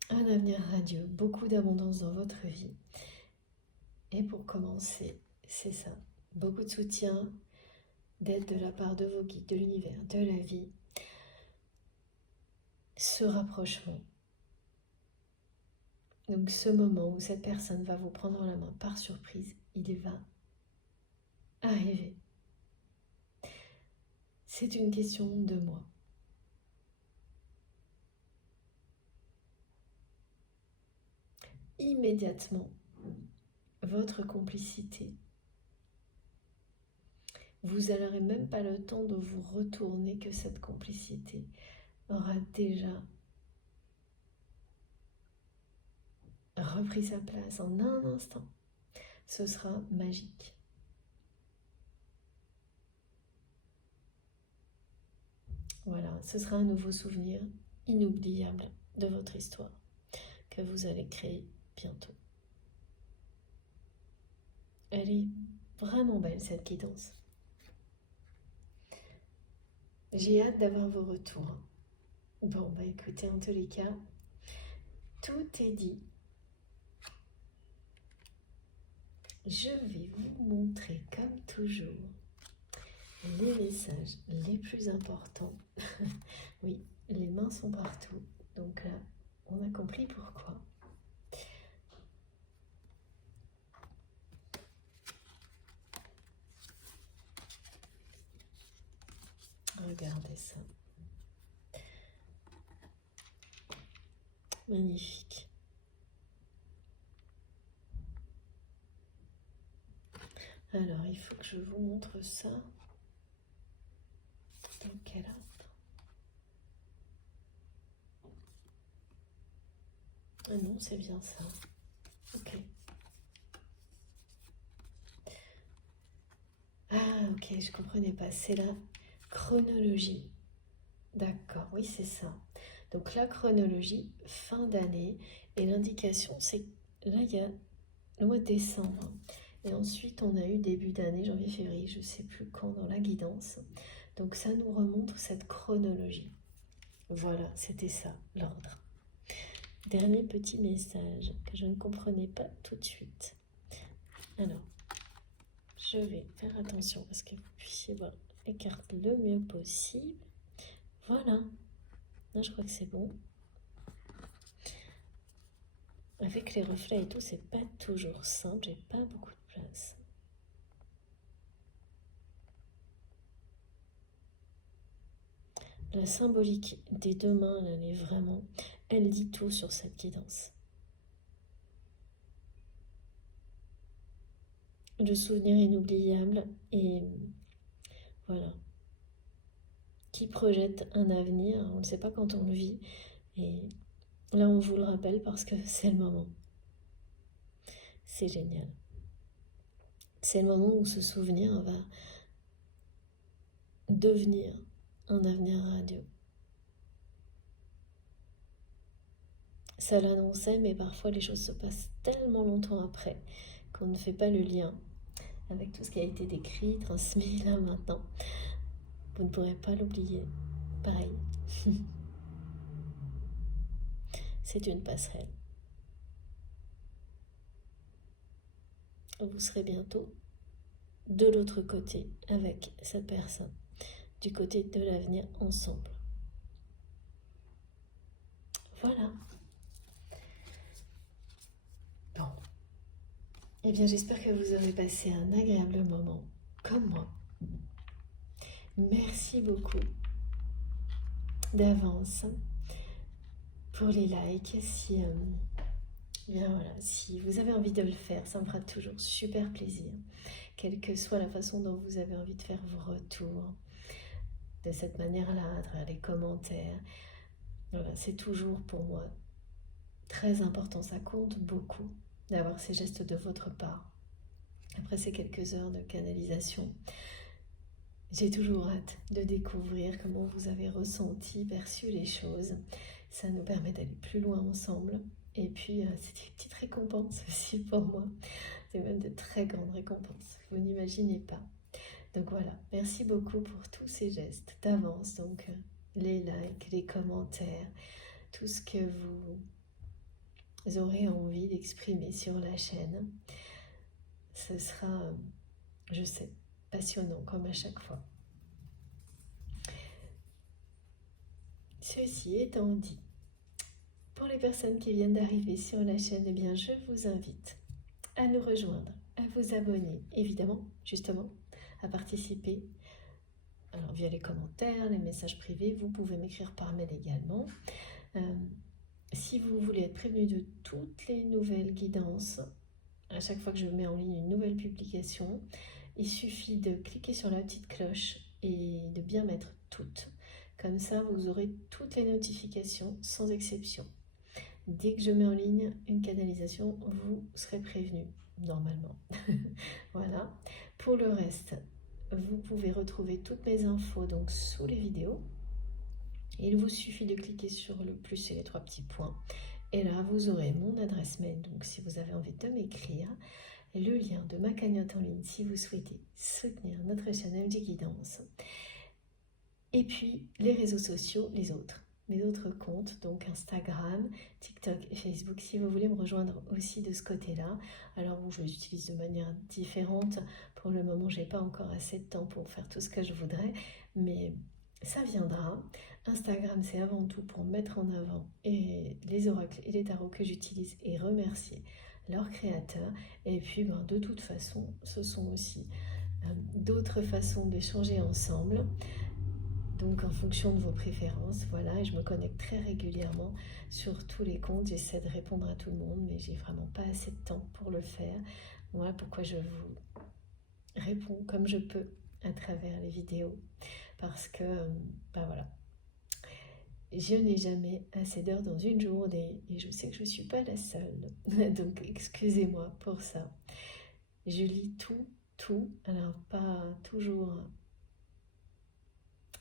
Un avenir radieux, beaucoup d'abondance dans votre vie. Et pour commencer, c'est ça, beaucoup de soutien, d'aide de la part de vos guides, de l'univers, de la vie. Ce rapprochement. Donc ce moment où cette personne va vous prendre la main par surprise, il va arriver. C'est une question de moi. Immédiatement, votre complicité. Vous n'aurez même pas le temps de vous retourner que cette complicité aura déjà repris sa place en un instant. Ce sera magique. Voilà, ce sera un nouveau souvenir inoubliable de votre histoire que vous allez créer bientôt. Elle est vraiment belle cette guidance. J'ai hâte d'avoir vos retours. Bon, écoutez, en tous les cas, tout est dit. Je vais vous montrer comme toujours les messages les plus importants. Oui, les mains sont partout. Donc là, on a compris pourquoi. Regardez ça. Magnifique. Alors, il faut que je vous montre ça. Dans quel ordre? Ah non, c'est bien ça. Ok. Ah, ok, je comprenais pas. C'est la chronologie. D'accord, oui, c'est ça. Donc la chronologie, fin d'année, et l'indication, c'est là, il y a le mois de décembre. Et ensuite, on a eu début d'année, janvier, février, je ne sais plus quand, dans la guidance. Donc ça nous remonte cette chronologie. Voilà, c'était ça, l'ordre. Dernier petit message que je ne comprenais pas tout de suite. Alors, je vais faire attention parce que vous puissiez voir les cartes le mieux possible. Voilà. Là, je crois que c'est bon. Avec les reflets et tout, c'est pas toujours simple. J'ai pas beaucoup de place. La symbolique des deux mains, elle est vraiment... Elle dit tout sur cette guidance. Le souvenir inoubliable et voilà, qui projette un avenir, on ne sait pas quand on le vit, et là on vous le rappelle parce que c'est le moment. C'est génial. C'est le moment où ce souvenir va devenir un avenir radieux. Ça l'annonçait, mais parfois les choses se passent tellement longtemps après qu'on ne fait pas le lien avec tout ce qui a été décrit, transmis là maintenant. Vous ne pourrez pas l'oublier. Pareil. C'est une passerelle. Vous serez bientôt de l'autre côté avec cette personne, du côté de l'avenir ensemble. Voilà. Bon. Eh bien, j'espère que vous aurez passé un agréable moment, comme moi. Merci beaucoup d'avance pour les likes. Bien voilà, si vous avez envie de le faire, ça me fera toujours super plaisir. Quelle que soit la façon dont vous avez envie de faire vos retours, de cette manière-là, à travers les commentaires. Voilà, c'est toujours pour moi très important, ça compte beaucoup d'avoir ces gestes de votre part. Après ces quelques heures de canalisation, j'ai toujours hâte de découvrir comment vous avez ressenti, perçu les choses. Ça nous permet d'aller plus loin ensemble. Et puis, c'est une petite récompense aussi pour moi. C'est même de très grandes récompenses, vous n'imaginez pas. Donc voilà, merci beaucoup pour tous ces gestes d'avance. Donc les likes, les commentaires, tout ce que vous aurez envie d'exprimer sur la chaîne. Ce sera, je sais, passionnant comme à chaque fois. Ceci étant dit, pour les personnes qui viennent d'arriver sur la chaîne, eh bien, je vous invite à nous rejoindre, à vous abonner, évidemment, justement, à participer. Alors, via les commentaires, les messages privés, vous pouvez m'écrire par mail également. Si vous voulez être prévenu de toutes les nouvelles guidances, à chaque fois que je mets en ligne une nouvelle publication, il suffit de cliquer sur la petite cloche et de bien mettre toutes. Comme ça, vous aurez toutes les notifications sans exception. Dès que je mets en ligne une canalisation, vous serez prévenu, normalement. Voilà. Pour le reste, vous pouvez retrouver toutes mes infos donc sous les vidéos. Il vous suffit de cliquer sur le plus et les trois petits points. Et là, vous aurez mon adresse mail. Donc, si vous avez envie de m'écrire, le lien de ma cagnotte en ligne si vous souhaitez soutenir notre chaîne MJ Guidance. Et puis, les réseaux sociaux, les autres. mes autres comptes, donc Instagram, TikTok et Facebook, si vous voulez me rejoindre aussi de ce côté-là. Alors bon, je les utilise de manière différente. Pour le moment, j'ai pas encore assez de temps pour faire tout ce que je voudrais, mais ça viendra. Instagram, c'est avant tout pour mettre en avant et les oracles et les tarots que j'utilise et remercier leurs créateurs. Et puis, ben, de toute façon, ce sont aussi d'autres façons d'échanger ensemble. Donc en fonction de vos préférences, voilà, et je me connecte très régulièrement sur tous les comptes. J'essaie de répondre à tout le monde, mais j'ai vraiment pas assez de temps pour le faire. Voilà pourquoi je vous réponds comme je peux à travers les vidéos. Parce que, ben voilà, je n'ai jamais assez d'heures dans une journée et je sais que je ne suis pas la seule. Donc excusez-moi pour ça. Je lis tout, alors pas toujours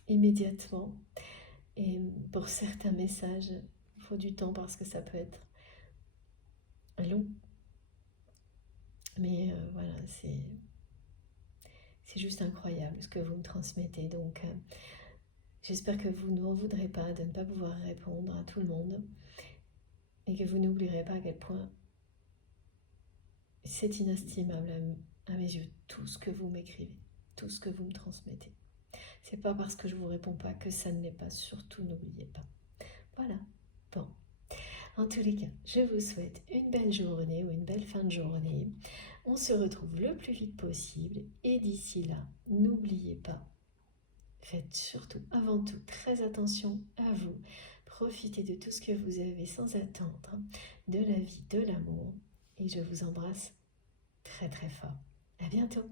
immédiatement. Et pour certains messages, il faut du temps parce que ça peut être long. Mais voilà, c'est juste incroyable ce que vous me transmettez. Donc j'espère que vous n'en voudrez pas de ne pas pouvoir répondre à tout le monde. Et que vous n'oublierez pas à quel point c'est inestimable à mes yeux tout ce que vous m'écrivez, tout ce que vous me transmettez. C'est pas parce que je vous réponds pas que ça ne l'est pas, surtout n'oubliez pas. Voilà, bon. En tous les cas, je vous souhaite une belle journée ou une belle fin de journée. On se retrouve le plus vite possible et d'ici là, n'oubliez pas, faites surtout, avant tout, très attention à vous. Profitez de tout ce que vous avez sans attendre, de la vie, de l'amour et je vous embrasse très très fort. À bientôt.